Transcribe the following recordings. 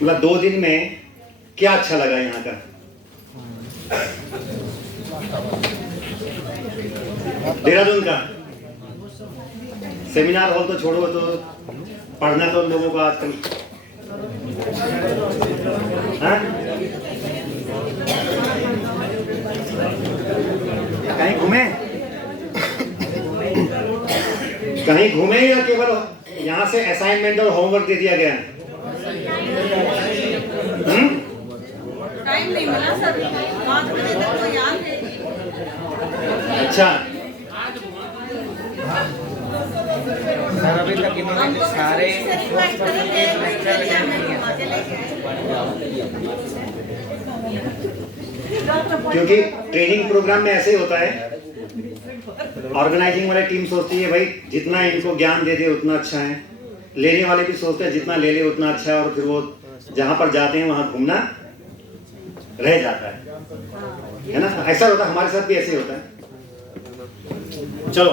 मतलब 2 दिन में क्या अच्छा लगा यहाँ का? देहरादून का सेमिनार हॉल तो छोड़ो, तो पढ़ना तो लोगों को आजकल, हाँ? कहीं घूमे? कहीं घूमे या केवल यहाँ से असाइनमेंट और होमवर्क दे दिया गया? टाइम नहीं मिला सर, 5 बजे तक तो याद है। अच्छा, सर अभी तक इन्होंने सारे क्योंकि ट्रेनिंग प्रोग्राम में ऐसे ही होता है, ऑर्गेनाइजिंग वाली टीम सोचती है भाई जितना इनको ज्ञान दे दे उतना अच्छा है, लेने वाले भी सोचते हैं जितना ले ले उतना अच्छा है, और फिर वो जहां पर जाते हैं वहां घूमना रह जाता है ना? ऐसा होता है, हमारे साथ भी ऐसे होता है। चलो,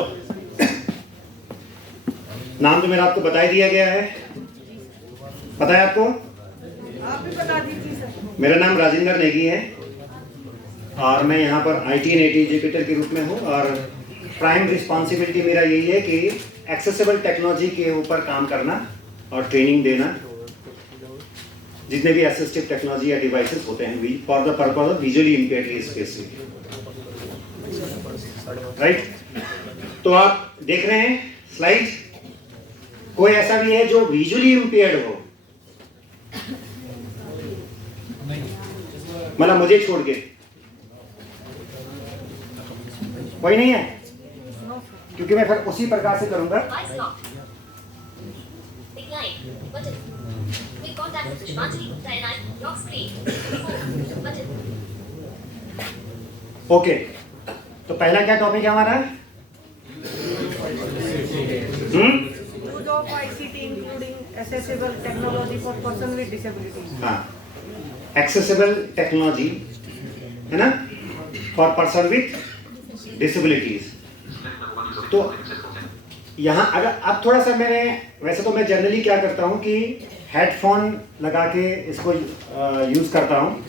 नाम तो मेरा आपको बता ही दिया गया है, पता है आपको? आप भी बता दीजिए सर। मेरा नाम राजेंद्र नेगी है और मैं यहाँ पर IT एंड AT एजुकेटर के रूप में हूँ, और प्राइम रिस्पॉन्सिबिलिटी मेरा यही है कि एक्सेसिबल टेक्नोलॉजी के ऊपर काम करना और ट्रेनिंग देना जितने भी असिस्टिव टेक्नोलॉजी या डिवाइसेस होते हैं for the purpose of visually impaired specific, right? तो आप देख रहे हैं स्लाइड, कोई ऐसा भी है जो विजुअली इम्पेयर्ड हो, मतलब मुझे छोड़ के कोई नहीं है? क्योंकि मैं फिर उसी प्रकार से करूंगा। ओके, तो पहला क्या टॉपिक है हमारा? Use of ICT including accessible technology for person with disabilities. हाँ, एक्सेसिबल टेक्नोलॉजी है ना, फॉर पर्सन विद डिसेबिलिटीज। तो यहाँ अगर आप थोड़ा सा, मैंने वैसे तो मैं जनरली क्या करता हूँ कि हेडफोन लगा के इसको यूज करता हूँ,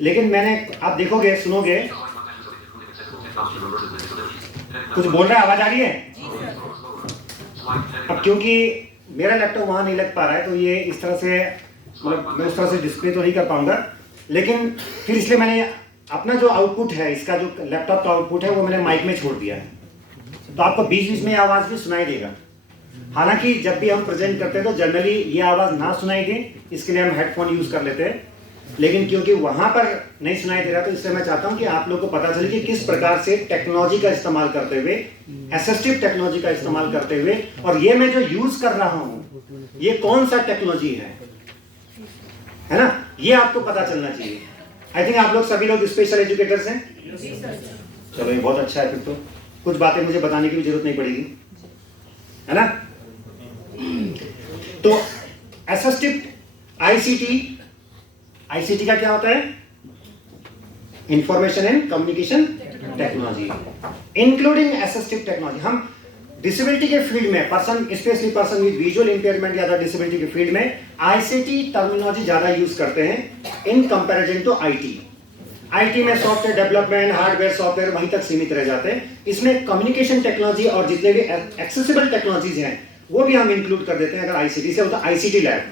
लेकिन मैंने, आप देखोगे सुनोगे कुछ बोल रहा है, आवाज आ रही है? अब क्योंकि मेरा लैपटॉप वहां नहीं लग पा रहा है तो ये इस तरह से, मतलब मैं उस तरह से डिस्प्ले तो नहीं कर पाऊंगा, लेकिन फिर इसलिए मैंने अपना जो आउटपुट है, इसका जो लैपटॉप का आउटपुट है वो मैंने माइक में छोड़ दिया है, तो आपको बीच बीच में आवाज भी सुनाई देगा। हालांकि जब भी हम प्रेजेंट करते हैं तो जनरली ये आवाज ना सुनाई दे इसके लिए हम हेडफोन यूज कर लेते हैं, लेकिन क्योंकि वहां पर नहीं सुनाई दे रहा तो इसलिए मैं चाहता हूं कि आप लोगों को पता चले कि किस प्रकार से टेक्नोलॉजी का इस्तेमाल करते हुए, असिस्टिव टेक्नोलॉजी का इस्तेमाल करते हुए, और ये मैं जो यूज कर रहा हूं ये कौन सा टेक्नोलॉजी है ना, ये आपको पता चलना चाहिए। आई थिंक आप लोग सभी लोग स्पेशल एजुकेटर्स हैं। चलो, ये बहुत अच्छा है, फिर तो कुछ बातें मुझे बताने की भी जरूरत नहीं पड़ेगी, है ना? तो असिस्टिव ICT का क्या होता है? Information and communication technology, including assistive technology. हम डिसेबिलिटी के फील्ड में, person specially person with visual impairment या डिसेबिलिटी के फील्ड में ICT टर्मिनोलॉजी ज्यादा यूज करते हैं इन कंपैरिजन टू IT में सॉफ्टवेयर डेवलपमेंट, हार्डवेयर सॉफ्टवेयर वहीं तक सीमित रह जाते हैं। इसमें कम्युनिकेशन टेक्नोलॉजी और जितने भी एक्सेसिबल टेक्नोलॉजीज हैं वो भी हम इंक्लूड कर देते हैं अगर ICT से होता ICT लैब।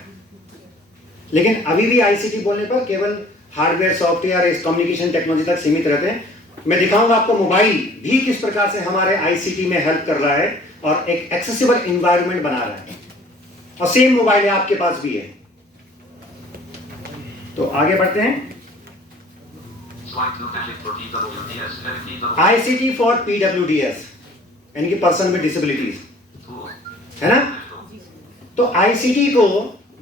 लेकिन अभी भी ICT बोलने पर केवल हार्डवेयर सॉफ्टवेयर इस कम्युनिकेशन टेक्नोलॉजी तक सीमित रहते हैं। मैं दिखाऊंगा आपको मोबाइल भी किस प्रकार से हमारे ICT में हेल्प कर रहा है और एक एक्सेसिबल एनवायरनमेंट बना रहा है, और सेम मोबाइल है आपके पास भी है। तो आगे बढ़ते हैं। ICT फॉर PWDS यानी कि पर्सन विद डिसेबिलिटीज, है ना? तो ICT को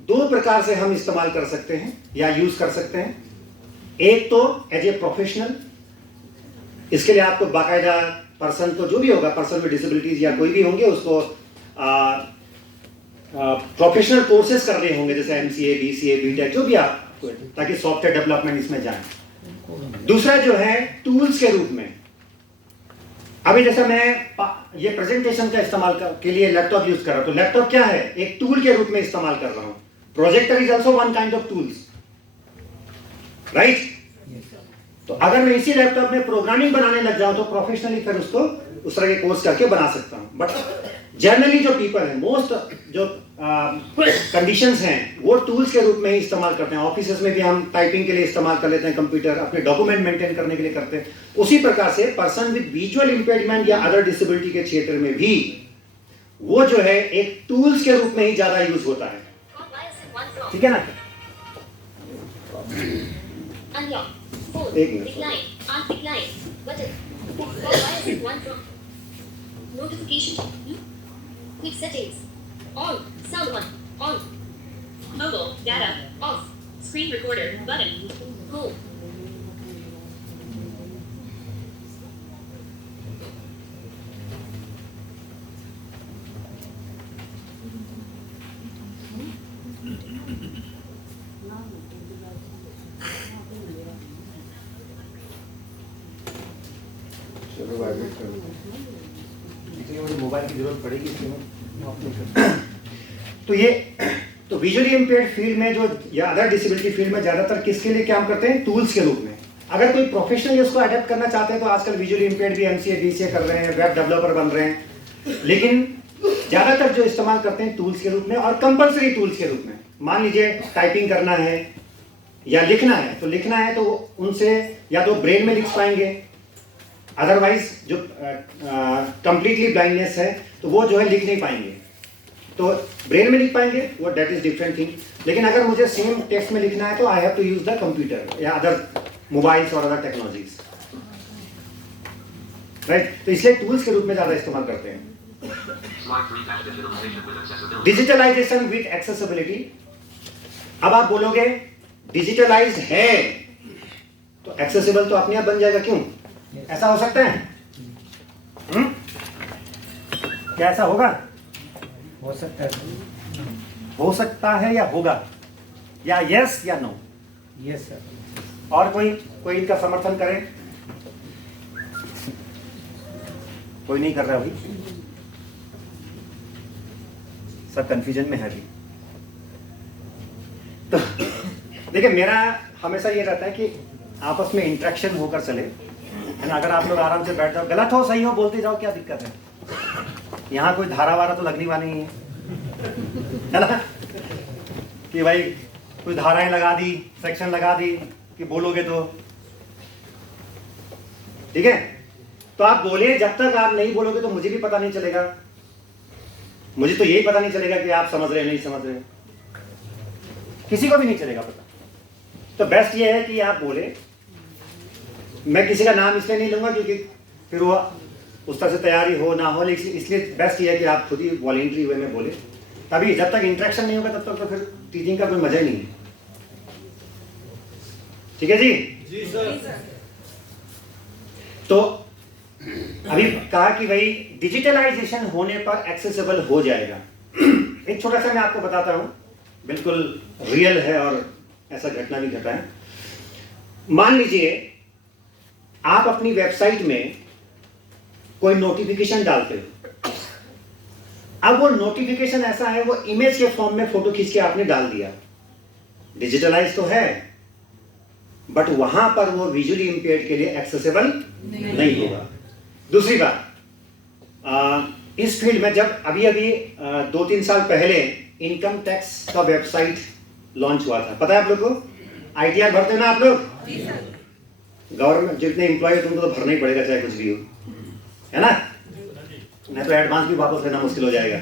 2 प्रकार से हम इस्तेमाल कर सकते हैं या यूज कर सकते हैं। एक तो एज ए प्रोफेशनल, इसके लिए आपको बाकायदा पर्सन को, जो भी होगा पर्सन विद डिसेबिलिटीज या कोई भी होंगे, उसको प्रोफेशनल कोर्सेज करने होंगे, जैसे MCA, BCA, BTech, जो भी आप, ताकि सॉफ्टवेयर डेवलपमेंट इसमें जाए। दूसरा जो है टूल्स के रूप में, अभी जैसा मैं ये प्रेजेंटेशन का इस्तेमाल के लिए लैपटॉप यूज कर रहा हूं, तो लैपटॉप क्या है? एक टूल के रूप में इस्तेमाल कर रहा हूं projector is also one kind of tools, right? तो अगर मैं इसी लैपटॉप में प्रोग्रामिंग बनाने लग जाऊं तो प्रोफेशनली फिर उसको उस तरह के कोर्स करके बना सकता हूं। बट जनरली जो पीपल है, मोस्ट जो कंडीशंस हैं वो टूल्स के रूप में ही इस्तेमाल करते हैं। ऑफिस में भी हम टाइपिंग के लिए इस्तेमाल कर लेते हैं कंप्यूटर, अपने डॉक्यूमेंट मेंटेन करने के लिए करते हैं। उसी प्रकार से पर्सन विद विजुअल इंपेयरमेंट या अदर डिसेबिलिटी के क्षेत्र में भी वो जो है एक टूल्स के रूप में ही ज्यादा यूज होता है, ठीक है ना? एक minute, notification. Quick settings. On. Sound on. On. Mobile data off. Screen recorder button. Home. चलो वाइब्रेट कर दो। इसलिए मुझे मोबाइल की जरूरत पड़ेगी, इसलिए मैं ऑफ नहीं करता। तो ये तो विजुअली इंपेयर्ड फील्ड में जो या अदर डिसेबिलिटी फील्ड में ज्यादातर किसके लिए काम करते हैं? टूल्स के रूप में। अगर कोई प्रोफेशनल इसको अडेप्ट करना चाहते हैं तो आजकल विजुअली इंपेयर्ड भी एमसीए बीसीए कर रहे हैं, वेब डेवलपर बन रहे हैं, लेकिन ज्यादातर जो इस्तेमाल करते हैं टूल्स के रूप में और कंपलसरी टूल्स के रूप में। मान लीजिए टाइपिंग करना है या लिखना है, तो लिखना है तो उनसे या तो ब्रेन में लिख पाएंगे, अदरवाइज जो कंप्लीटली ब्लाइंडनेस है तो वो जो है लिख नहीं पाएंगे, तो ब्रेन में लिख पाएंगे, वो दैट इज डिफरेंट थिंग। लेकिन अगर मुझे सेम टेक्स्ट में लिखना है तो I have to use the computer या अदर मोबाइल्स और अदर टेक्नोलॉजीज, राइट? तो इसलिए टूल्स के रूप में ज्यादा इस्तेमाल करते हैं। Digitalisation with accessibility. अब आप बोलोगे डिजिटलाइज है तो एक्सेसिबल तो अपने आप बन जाएगा, क्यों? ऐसा हो सकता है? क्या ऐसा होगा? हो सकता है। हो सकता है या होगा, या यस या नो? Yes sir. और कोई इनका समर्थन करे? कोई नहीं कर रहा भाई, सब कंफ्यूजन में है अभी। तो देखिए, मेरा हमेशा ये रहता है कि आपस में इंटरेक्शन होकर चले, है ना? अगर आप लोग आराम से बैठ जाओ, गलत हो सही हो बोलते जाओ, क्या दिक्कत है? यहाँ कोई धारा वारा तो लगनी वाली नहीं है ना, कि भाई कोई धाराएं लगा दी, सेक्शन लगा दी कि बोलोगे तो, ठीक है? तो आप बोले, जब तक आप नहीं बोलोगे तो मुझे भी पता नहीं चलेगा, मुझे तो यही पता नहीं चलेगा कि आप समझ रहे नहीं समझ रहे, किसी को भी नहीं चलेगा पता। तो बेस्ट ये है कि आप बोले। मैं किसी का नाम इसलिए नहीं लूंगा क्योंकि फिर वो उस तरह से तैयारी हो ना हो, लेकिन इसलिए बेस्ट ये है कि आप खुद ही वॉलेंट्री वे में बोले। तभी जब तक इंटरेक्शन नहीं होगा तब तक तो फिर टीचिंग का कोई मजा ही नहीं है। ठीक है जी? जी सर। तो अभी कहा कि भाई डिजिटलाइजेशन होने पर एक्सेसिबल हो जाएगा। एक छोटा सा मैं आपको बताता हूं, बिल्कुल रियल है और ऐसा घटना भी घटा है। मान लीजिए आप अपनी वेबसाइट में कोई नोटिफिकेशन डालते हो, अब वो नोटिफिकेशन ऐसा है, वो इमेज के फॉर्म में फोटो खींच के आपने डाल दिया, डिजिटलाइज तो है, बट वहां पर वो विजुअली इंपेयर्ड के लिए एक्सेसिबल नहीं होगा। दूसरी बात, इस फील्ड में जब अभी 2-3 साल पहले इनकम टैक्स का वेबसाइट लॉन्च हुआ था, पता है आप लोग को? आईटीआर भरते हो ना आप लोग? गवर्नमेंट जितने एम्प्लॉय तुमको तो भरना ही पड़ेगा चाहे कुछ भी हो, है ना? नहीं तो एडवांस भी वापस लेना मुश्किल हो जाएगा।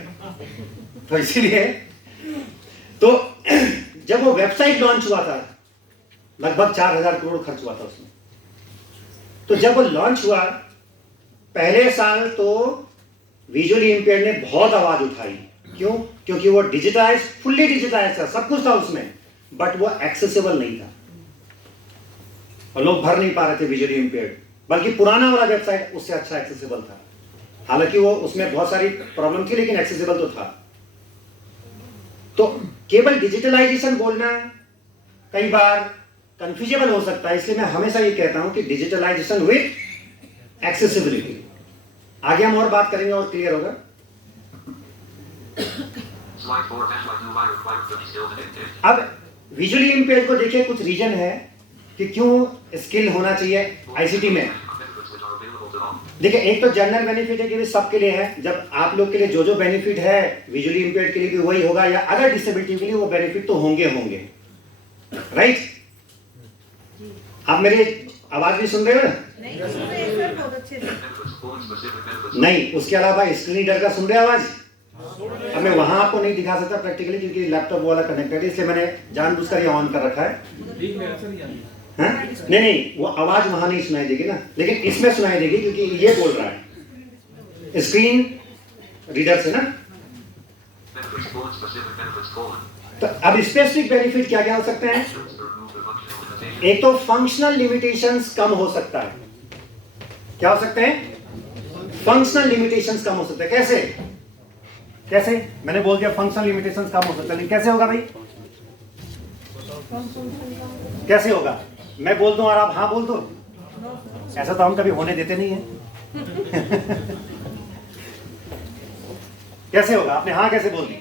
तो इसीलिए तो जब वो वेबसाइट लॉन्च हुआ था, लगभग 4000 करोड़ खर्च हुआ था उसमें। तो जब वो लॉन्च हुआ पहले साल तो विजुअली इंपेयर्ड ने बहुत आवाज उठाई। क्यों? क्योंकि वो डिजिटाइज, फुल्ली डिजिटाइज था, सब कुछ था उसमें, बट वो एक्सेसिबल नहीं था और लोग भर नहीं पा रहे थे विजुअली इंपेयर्ड। बल्कि पुराना वाला वेबसाइट उससे अच्छा एक्सेसिबल था, हालांकि वो उसमें बहुत सारी प्रॉब्लम थी लेकिन एक्सेसिबल तो था। तो केवल डिजिटलाइजेशन बोलना कई बार कंफ्यूजेबल हो सकता है, इसलिए मैं हमेशा ये कहता हूं कि डिजिटलाइजेशन विद एक्सेसिबिलिटी। आगे हम और बात करेंगे और क्लियर होगा। Slide 4 10 like new wire required to be still in. अब विजुअली इम्पेयर्ड को देखिए, कुछ रीजन है कि क्यों स्किल होना चाहिए आईसीटी में। Benefits which are available to all. देखिए, एक तो जनरल बेनिफिट है कि भी सबके लिए है। जब आप लोग के लिए जो बेनिफिट है विजुअली इम्पेयर्ड के लिए भी वही होगा, या अदर डिसेबिलिटी के लिए वो बेनिफिट तो होंगे राइट। आप मेरी आवाज भी सुन रहे हो ना? नहीं सुन रहे हैं सर, बहुत अच्छे से। Benefits, full and specific benefits. नहीं, उसके अलावा स्क्रीन रीडर का सुन रहे हैं आवाज? अब मैं वहां आपको नहीं दिखा सकता प्रैक्टिकली, क्योंकि लैपटॉप वाला कनेक्टेड है, इसलिए मैंने जानबूझकर ये ऑन कर रखा है। हाँ? नहीं, वो आवाज वहां नहीं सुनाई देगी ना, लेकिन इसमें सुनाई देगी क्योंकि ये बोल रहा है स्क्रीन रीडर से ना। Benefits, full and specific benefits, colon. तो अब स्पेसिफिक बेनिफिट क्या क्या हो सकते हैं? To remove the functional limitation. एक तो फंक्शनल लिमिटेशंस कम हो सकता है। क्या हो सकते हैं? फंक्शनल लिमिटेशंस कम हो सकते हैं। कैसे कैसे? मैंने बोल दिया फंक्शनल लिमिटेशंस कम हो सकता है, लेकिन कैसे होगा भाई? कैसे होगा? मैं बोल दूं और आप हाँ बोल दो, ऐसा तो हम कभी होने देते नहीं है। कैसे होगा? आपने हाँ कैसे बोल दी?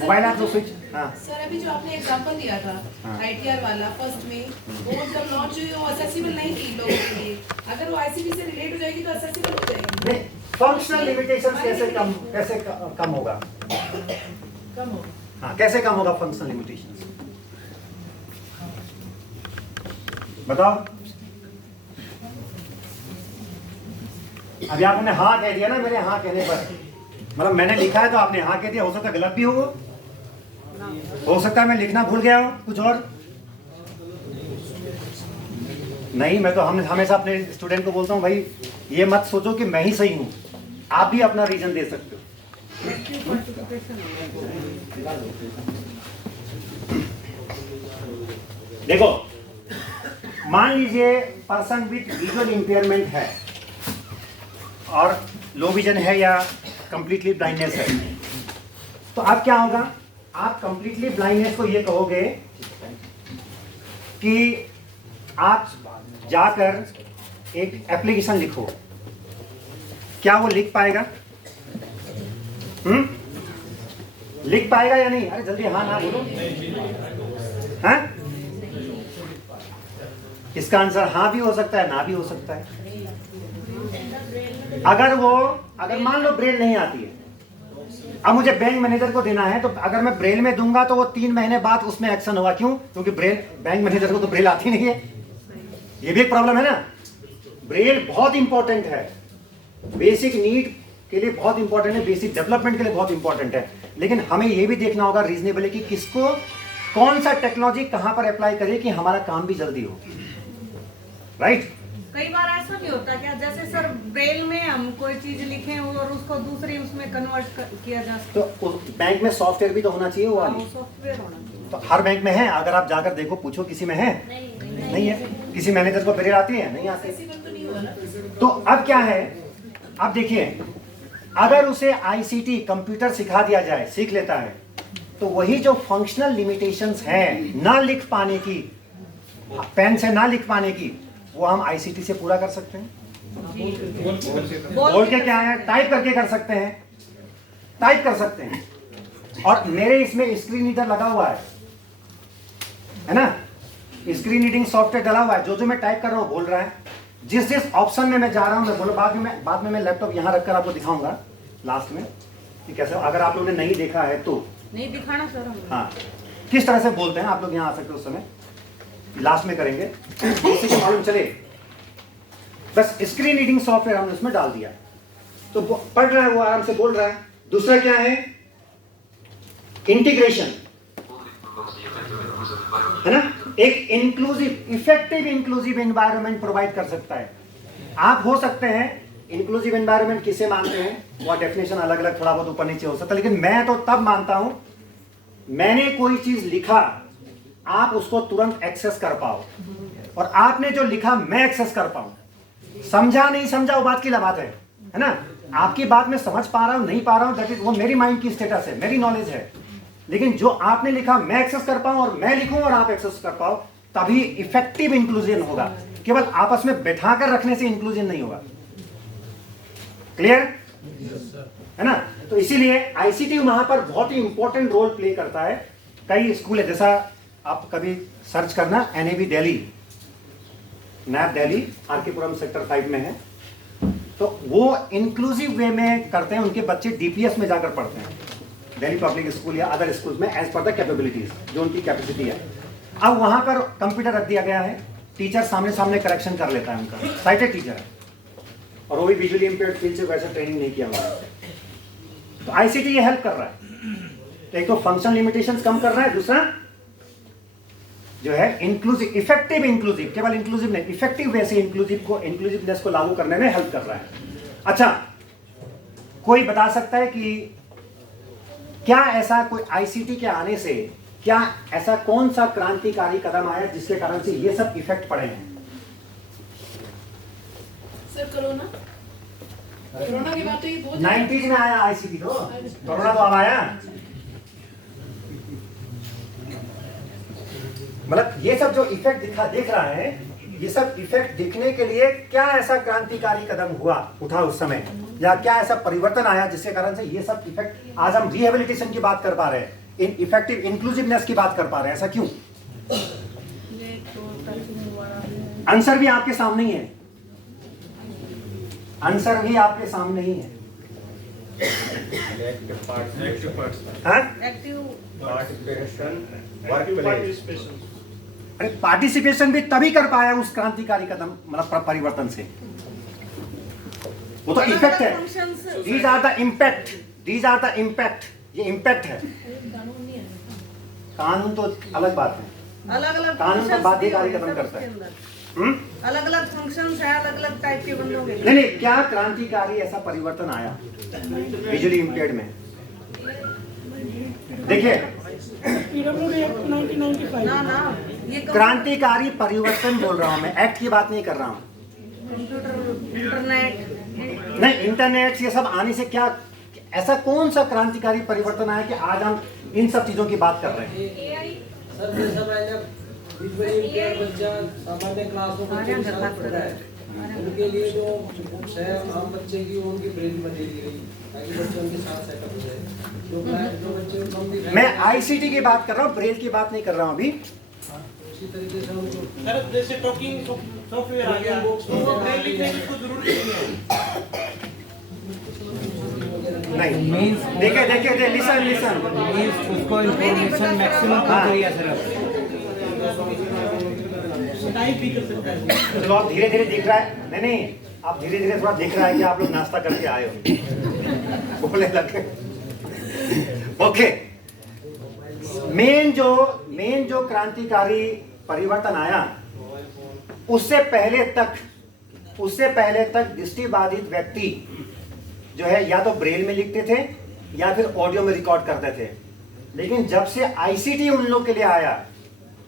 मोबाइल आप तो स्विच। हाँ सर, अभी जो आपने एग्जांपल दिया था आईटीआर वाला फर्स्ट में, वो मतलब नॉट जो है वो असेसिबल नहीं थी लोगों के लिए। अगर वो आईसीटी से रिलेट हो जाएगी तो असेसिबल हो जाएगी। नहीं, फंक्शनल लिमिटेशंस कैसे कम होगा? कम हो। हाँ, कैसे कम होगा फंक्शनल लिमिटेशंस? बताओ। अभी आपने हाँ कह दिया ना मेरे हाँ कहने पर, मतलब मैंने लिखा है तो आपने हाँ कह दिया। हो सकता है गलत भी हो सकता है मैं लिखना भूल गया हूं कुछ और। नहीं, मैं तो हमेशा अपने स्टूडेंट को बोलता हूं भाई ये मत सोचो कि मैं ही सही हूं, आप भी अपना रीजन दे सकते हो। देखो, मान लीजिए पर्सन विथ विजुअल इंपेयरमेंट है और लो विजन है या कंप्लीटली ब्लाइंडनेस है, तो अब क्या होगा? आप कंप्लीटली ब्लाइंडनेस को ये कहोगे कि आप जाकर एक एप्लीकेशन लिखो। क्या वो लिख पाएगा? लिख पाएगा या नहीं? अरे जल्दी हाँ ना बोलो। हाँ? इसका आंसर हाँ भी हो सकता है, ना भी हो सकता है। अगर मान लो ब्रेल नहीं आती है, अब मुझे बैंक मैनेजर को देना है, तो अगर मैं ब्रेल में दूंगा तो वो 3 महीने बाद उसमें एक्शन होगा। क्यों? क्योंकि बैंक मैनेजर को तो ब्रेल आती नहीं है। ये भी एक प्रॉब्लम है ना। ब्रेल बहुत इंपॉर्टेंट है, बेसिक नीड के लिए बहुत इंपॉर्टेंट है, बेसिक डेवलपमेंट के लिए बहुत इंपॉर्टेंट है, लेकिन हमें ये भी देखना होगा रीजनेबली कि किसको कौन सा टेक्नोलॉजी कहां पर अप्लाई करे कि हमारा काम भी जल्दी हो। राइट? कई बार ऐसा नहीं होता क्या, जैसे सर ब्रेल में हम कोई चीज लिखें और उसको दूसरी उसमें कन्वर्ट किया जा सकता तो बैंक में सॉफ्टवेयर भी तो होना चाहिए वो वाली। है, सॉफ्टवेयर होना चाहिए। तो हर बैंक में है, अगर आप जाकर देखो पूछो किसी में है? नहीं है। किसी मैनेजर को ब्रेल आती है? नहीं आती। असेसिबल तो नहीं हुआ ना। तो अब क्या है? अब देखिए, अगर उसे आईसीटी कंप्यूटर सिखा दिया जाए, सीख लेता है, तो वही जो फंक्शनल लिमिटेशंस हैं ना लिख पाने की, पेन से ना लिख पाने की, वो हम आईसीटी से पूरा कर सकते हैं। बोल के क्या है? टाइप करके कर सकते हैं, टाइप कर सकते हैं। और मेरे इसमें स्क्रीन रीडर लगा हुआ है ना, स्क्रीन रीडिंग सॉफ्टवेयर डला हुआ है। जो मैं टाइप कर रहा हूँ बोल रहा है। जिस ऑप्शन में मैं जा रहा हूँ मैं बोलो, बाद में मैं लैपटॉप यहाँ रखकर आपको दिखाऊंगा लास्ट में कि कैसे, अगर आप लोगों ने नहीं देखा है तो। नहीं दिखाना सर हम। हाँ, किस तरह से बोलते हैं आप लोग यहाँ आ सकते हो उस समय, लास्ट में करेंगे, इसी के मालूम चले। बस स्क्रीन रीडिंग सॉफ्टवेयर हमने उसमें डाल दिया, तो पढ़ रहा है वो, आराम से बोल रहा है। दूसरा क्या है? इंटीग्रेशन, है ना। एक inclusive, effective inclusive environment provide कर सकता है। आप हो सकते हैं इंक्लूसिव एनवायरनमेंट किसे मानते हैं, वो डेफिनेशन अलग अलग थोड़ा बहुत ऊपर नीचे हो सकता है, लेकिन मैं तो तब मानता हूं मैंने कोई चीज लिखा, आप उसको तुरंत एक्सेस कर पाओ, और आपने जो लिखा मैं एक्सेस कर पाऊं। समझा नहीं समझा वो बात की बात है ना। आपकी बात में समझ पा रहा हूं नहीं पा रहा हूं, दैट इज वो मेरी माइंड की स्टेटस है, मेरी नॉलेज है। लेकिन जो आपने लिखा मैं एक्सेस कर पाऊं और मैं लिखूं और आप एक्सेस कर पाओ, तभी इफेक्टिव इंक्लूजन होगा। केवल आपस में बैठा कर रखने से इंक्लूजन नहीं होगा। क्लियर? है ना। तो इसीलिए आईसीटी वहां पर बहुत ही इंपॉर्टेंट रोल प्ले करता है। कई स्कूल है, जैसा आप कभी सर्च करना एनएबी दिल्ली, नैब दिल्ली आरकेपुरम सेक्टर 5 में है, तो वो इंक्लूसिव वे में करते हैं। उनके बच्चे डीपीएस में जाकर पढ़ते हैं, दिल्ली पब्लिक स्कूल या अदर स्कूल में, एज पर द कैपेबिलिटीज, जो उनकी कैपेसिटी है। अब वहां पर कंप्यूटर रख दिया गया है, टीचर सामने सामने करेक्शन कर लेता है, उनका साइटेड टीचर है, और वो भी विजुअली इंपेयर्ड फील्ड से वैसे ट्रेनिंग नहीं किया हुआ है। तो आईसीटी ये हेल्प कर रहा है। तो एक तो फंक्शन लिमिटेशंस कम कर रहा है, दूसरा जो है इंक्लूसिव, इफेक्टिव इंक्लूसिव, केवल इंक्लूसिव नहीं, इफेक्टिव वे से इंक्लूसिवनेस को लागू करने में हेल्प कर रहा है। अच्छा, कोई बता सकता है कि क्या ऐसा कोई आईसीटी के आने से क्या ऐसा कौन सा क्रांतिकारी कदम आया जिसके कारण से ये सब इफेक्ट पड़े हैं? सर कोरोना के बाद तो ये बहुत 90s में आया आईसीटी, तो कोरोना तो अब आया। मतलब ये सब जो इफेक्ट दिख रहा है, ये सब इफेक्ट दिखने के लिए क्या ऐसा क्रांतिकारी कदम उठा उस समय, या क्या ऐसा परिवर्तन आया जिसके कारण से ये सब इफेक्ट, आज हम रिहेबिलिटेशन की बात कर पा रहे हैं, इन इफेक्टिव इंक्लूसिवनेस की बात कर पा रहे हैं, ऐसा क्यों? आंसर भी आपके सामने ही है, आंसर भी आपके सामने ही है। अरे पार्टिसिपेशन भी तभी कर पाया उस क्रांतिकारी कदम, मतलब परिवर्तन से। वो तो इफेक्ट है, these are the impact, these are the impact, ये इम्पैक्ट है। कानून तो अलग बात है, अलग अलग कानून तो बाध्यकारी कदम करता है। अलग अलग फंक्शंस है, अलग अलग टाइप के बंदों के। नहीं, क्या क्रांतिकारी ऐसा परिवर्तन आया विजुअली इम्पेयर्ड में? देखिए, ना ये क्रांतिकारी परिवर्तन बोल रहा हूं मैं, एक्ट की बात नहीं कर रहा हूं। कंप्यूटर, इंटरनेट, नहीं, इंटरनेट ये सब आने से क्या ऐसा कौन सा क्रांतिकारी परिवर्तन आया कि आज हम इन सब चीजों की बात कर रहे हैं? सर जैसा मैंने विजुअली इंपेयर्ड बच्चा सामान्य क्लासों में 3 साल पढ़ रहा है, उनके लिए जो बुक्स है आम बच्चे की, उनकी ब्रेन में दे दी गई ताकि बच्चे उनके साथ सेटअप हो जाए। जो बच्चे कम भी, मैं आईसीटी की बात कर रहा हूँ, ब्रेल की बात नहीं कर रहा हूँ अभी। उसी तरीके से उनको सर जैसे टॉकिंग सॉफ्टवेयर आ गया, तो वो ब्रेल लिखने की उसको जरूरत नहीं है। नहीं, देखिए लिसन उसको इंफॉर्मेशन मैक्सिमम कर दिया सर, टाइप भी कर सकता है। चलो आप धीरे धीरे दिख रहा है, नहीं आप धीरे धीरे थोड़ा दिख रहा है कि आप लोग नाश्ता करके आए हो, बोलने लगे। ओके, मेन जो क्रांतिकारी परिवर्तन आया, उससे पहले तक दृष्टिबाधित व्यक्ति जो है या तो ब्रेल में लिखते थे या फिर ऑडियो में रिकॉर्ड करते थे। लेकिन जब से आईसीटी उन लोग के लिए आया,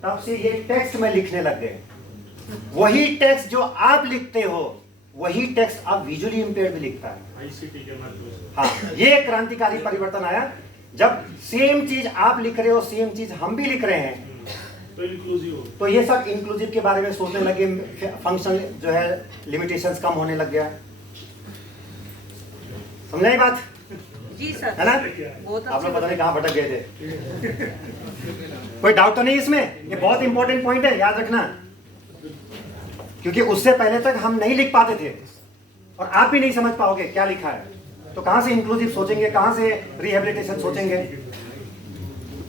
तब से ये टेक्स्ट में लिखने लग गए। वही टेक्स्ट जो आप लिखते हो, वही टेक्स्ट आप विजुअली इंपेयर्ड भी लिखता है आईसीटी के माध्यम से। हाँ, ये क्रांतिकारी परिवर्तन आया जब सेम चीज आप लिख रहे हो, सेम चीज हम भी लिख रहे हैं, तो इंक्लूसिव हो। तो ये सब इंक्लूसिव के बारे में सोचने लगे, फंक्शन जो है लिमिटेशंस कम होने लग गया। समझा ये बात? जी सर, है ना? बहुत आप लोग पता नहीं कहाँ भटक गए थे। कोई डाउट तो नहीं इसमें? ये बहुत इंपॉर्टेंट पॉइंट है, याद रखना, क्योंकि उससे पहले तक हम नहीं लिख पाते थे और आप भी नहीं समझ पाओगे क्या लिखा है, तो कहां से इंक्लूसिव सोचेंगे, कहां से रिहेबिलिटेशन सोचेंगे?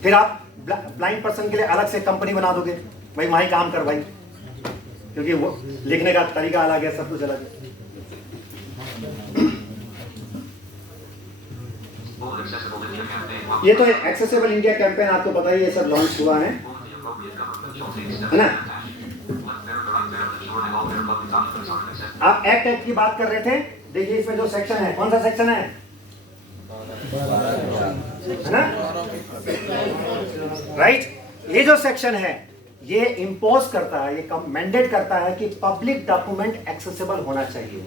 फिर आप ब्लाइंड पर्सन के लिए अलग से कंपनी बना दोगे, भाई वहीं काम कर भाई, क्योंकि वो लिखने का तरीका अलग है, सब कुछ अलग है। Full accessible India campaign. ये तो एक्सेसिबल इंडिया कैंपेन आपको पता ही, ये सब लॉन्च हुआ है, है ना? आप एक्ट की बात कर रहे थे, देखिए इसमें जो सेक्शन है, कौन सा सेक्शन है ना? राइट, ये जो सेक्शन है ये इंपोज करता है, ये मैंडेट करता है कि पब्लिक डॉक्यूमेंट एक्सेसिबल होना चाहिए।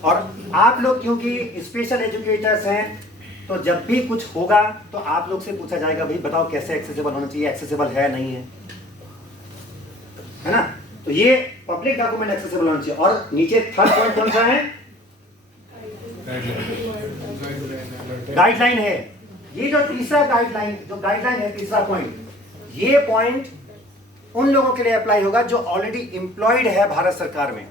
और आप लोग क्योंकि स्पेशल एजुकेटर्स हैं, तो जब भी कुछ होगा तो आप लोग से पूछा जाएगा, भाई बताओ कैसे एक्सेसिबल होना चाहिए, एक्सेसिबल है नहीं है ना? तो ये पब्लिक डॉक्यूमेंट एक्सेसिबल होना चाहिए। और नीचे थर्ड पॉइंट कौन सा है? गाइडलाइन है। ये जो तीसरा गाइडलाइन है, तीसरा पॉइंट, ये पॉइंट उन लोगों के लिए अप्लाई होगा जो ऑलरेडी एम्प्लॉयड है भारत सरकार में,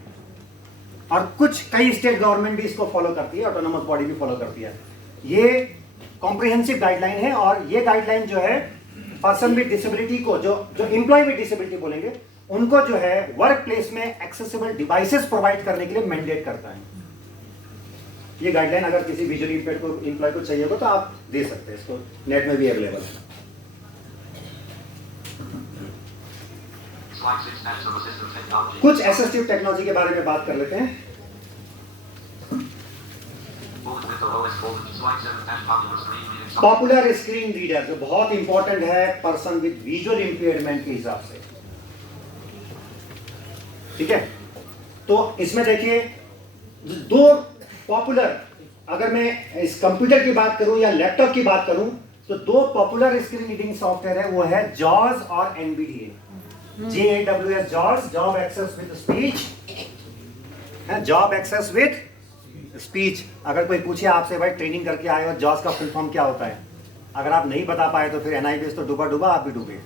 और कई स्टेट गवर्नमेंट भी इसको फॉलो करती है, ऑटोनोमस बॉडी भी फॉलो करती है। ये कॉम्प्रिहेंसिव गाइडलाइन है, और ये गाइडलाइन जो है पर्सन विद डिसेबिलिटी को, जो एम्प्लॉय विद डिसेबिलिटी बोलेंगे, उनको जो है वर्क प्लेस में एक्सेसिबल डिवाइसेस प्रोवाइड करने के लिए मैंडेट करता है। ये गाइडलाइन अगर किसी विजुअली इम्पेयर्ड को एम्प्लॉय को चाहिए हो तो आप दे सकते हैं, इसको नेट में भी अवेलेबल है। Slide 6, National Assistive Technology. कुछ असिस्टिव टेक्नोलॉजी के बारे में बात कर लेते हैं। Bullet with the lowest voltage. Slide 7, Dash Popular Screen Reading Software. Popular screen reader जो बहुत इंपॉर्टेंट है पर्सन विद विजुअल इंपेयरमेंट के हिसाब से, ठीक है। तो इसमें देखिए दो पॉपुलर, अगर मैं इस कंप्यूटर की बात करूं या लैपटॉप की बात करूं, तो दो पॉपुलर स्क्रीन रीडिंग सॉफ्टवेयर है, वो है JAWS और NVDA। JAWS JAWS, job access with speech, है जॉब एक्सेस विद स्पीच। अगर कोई पूछे आपसे भाई ट्रेनिंग करके आए हो, JAWS का फुल फॉर्म क्या होता है, अगर आप नहीं बता पाए तो फिर NIBS तो डूबा आप भी डूबे,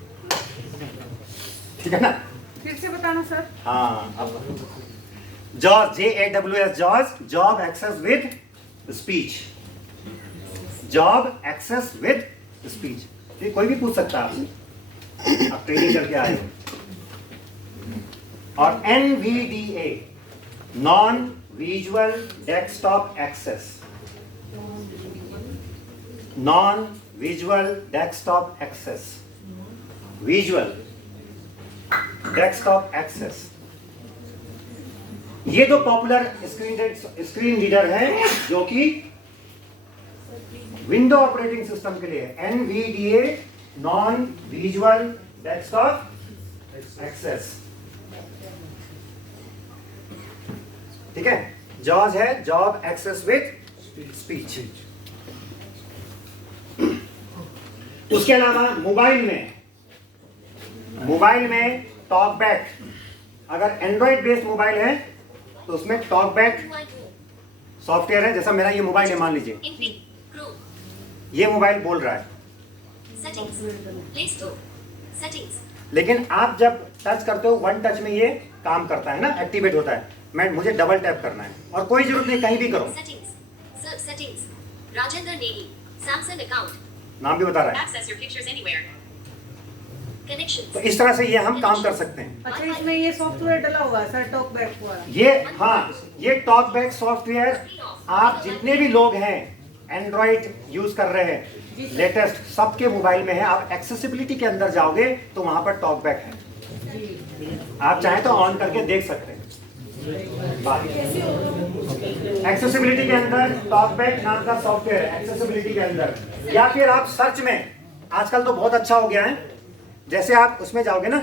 ठीक है ना। फिर से बताना सर। हाँ, अब JAWS, JAWS JAWS, job access with speech, job access with speech. ये कोई भी पूछ सकता है आपसे, आप ट्रेनिंग करके आए हो। और NVDA, non visual desktop access, non visual desktop access, visual desktop access. ये दो पॉपुलर स्क्रीन रीडर हैं जो कि विंडो ऑपरेटिंग सिस्टम के लिए है। NVDA, non visual desktop access, ठीक है। JAWS है जॉब एक्सेस विद स्पीच। उसके अलावा मोबाइल में टॉक बैक, अगर एंड्रॉइड बेस्ड मोबाइल है तो उसमें टॉक बैक सॉफ्टवेयर है। जैसा मेरा ये मोबाइल है, मान लीजिए ये मोबाइल बोल रहा है, Settings. Play Store. Settings. लेकिन आप जब टच करते हो, वन टच में ये काम करता है ना, एक्टिवेट होता है। मुझे डबल टैप करना है, और कोई जरूरत नहीं, कहीं भी करो। Settings. Search settings. Rajendra Negi. Samsung account. नाम भी बता रहा है। Access your pictures anywhere. Connections. तो इस तरह से ये हम काम कर सकते हैं। अच्छा, इसमें ये सॉफ्टवेयर डला हुआ है सर, टॉक बैक वाला। ये टॉक बैक सॉफ्टवेयर आप जितने भी लोग हैं एंड्रॉइड यूज कर रहे हैं लेटेस्ट, सबके मोबाइल में है। आप एक्सेसिबिलिटी के अंदर जाओगे तो वहां पर टॉक बैक है, आप चाहें तो ऑन करके देख सकते हैं। एक्सेसिबिलिटी के अंदर टॉक बैक नाम का सॉफ्टवेयर है, एक्सेसिबिलिटी के अंदर। या फिर आप सर्च में, आजकल तो बहुत अच्छा हो गया है, जैसे आप उसमें जाओगे ना,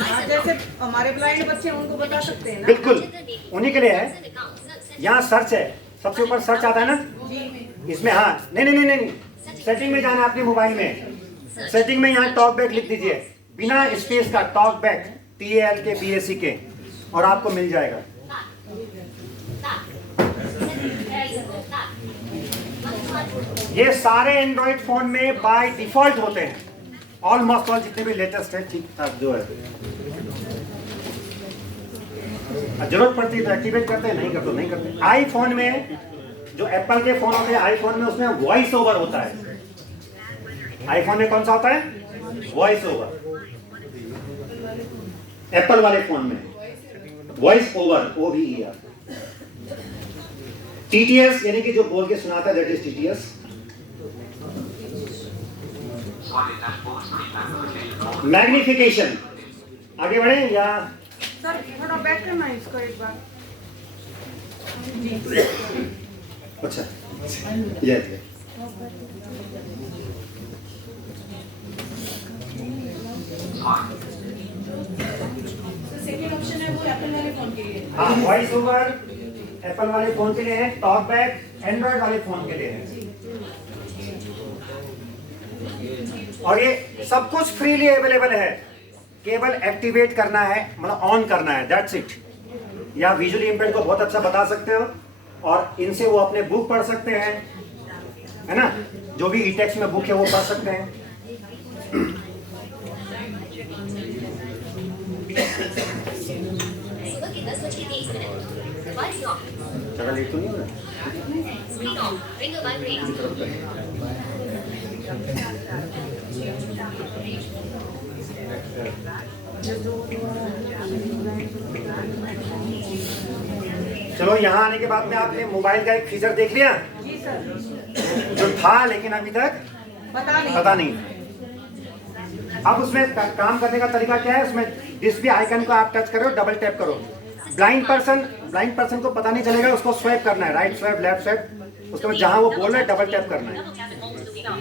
हाँ, जैसे हमारे ब्लाइंड बच्चे हैं, उनको बता सकते हैं ना। बिल्कुल उन्हीं के लिए है। यहाँ सर्च है, सबसे ऊपर सर्च आता है ना, इसमें हाँ नहीं, सेटिंग में जाना है अपने मोबाइल में। सेटिंग में यहाँ टॉक बैक लिख दीजिए, बिना स्पेस का टॉक बैक, TALKBACK, और आपको मिल जाएगा। ये सारे एंड्रॉइड फोन में बाय डिफॉल्ट होते हैं, ऑलमोस्ट ऑल जितने भी लेटेस्ट है, ठीक ठाक जो है। जरूरत पड़ती है तो एक्टिवेट करते हैं, नहीं करते तो नहीं करते। आईफोन में, जो एप्पल के फोन होते हैं आईफोन में, उसमें वॉइस ओवर होता है। आईफोन में कौन सा होता है? Voice over. एप्पल वाले फोन में वॉइस ओवर, OVER। TTS यानी कि जो बोल के सुनाता है, that is TTS। Slide 8, Dash Bullet Screen Magnification. Magnification, आगे बढ़े या सर थोड़ा बैक करना है इसको एक बार। अच्छा ये सेकेंड ऑप्शन है वो एप्पल वाले फोन के लिए। हाँ, वॉइस ओवर एप्पल वाले फोन के लिए है, टॉक बैक एंड्रॉइड वाले फोन के लिए है। और ये सब कुछ फ्रीली अवेलेबल है, केवल एक्टिवेट करना है, मतलब ऑन करना है, दैट्स इट। या विजुअली इम्पेयर्ड को बहुत अच्छा बता सकते हो, और इनसे वो अपने बुक पढ़ सकते हैं, है ना, जो भी ई टेक्स्ट में बुक है वो पढ़ सकते हैं। सुबह के 10:30 डिवाइस ऑफ, ज़्यादा लेट तो नहीं हो रहा? स्क्रीन ऑफ, रिंगर वाइब्रेट, चलो, यहाँ आने के बाद में आपने मोबाइल का एक फीचर देख लिया जी सर, जो था लेकिन अभी तक पता नहीं। अब उसमें काम करने का तरीका क्या है, उसमें जिस भी आइकन को आप टच करो, डबल टैप करो। ब्लाइंड पर्सन को पता नहीं चलेगा, उसको स्वैप करना है, राइट स्वैप, लेफ्ट स्वैप, उसके बाद जहां वो बोल रहा है डबल टैप करना है। double tap it almost looking up.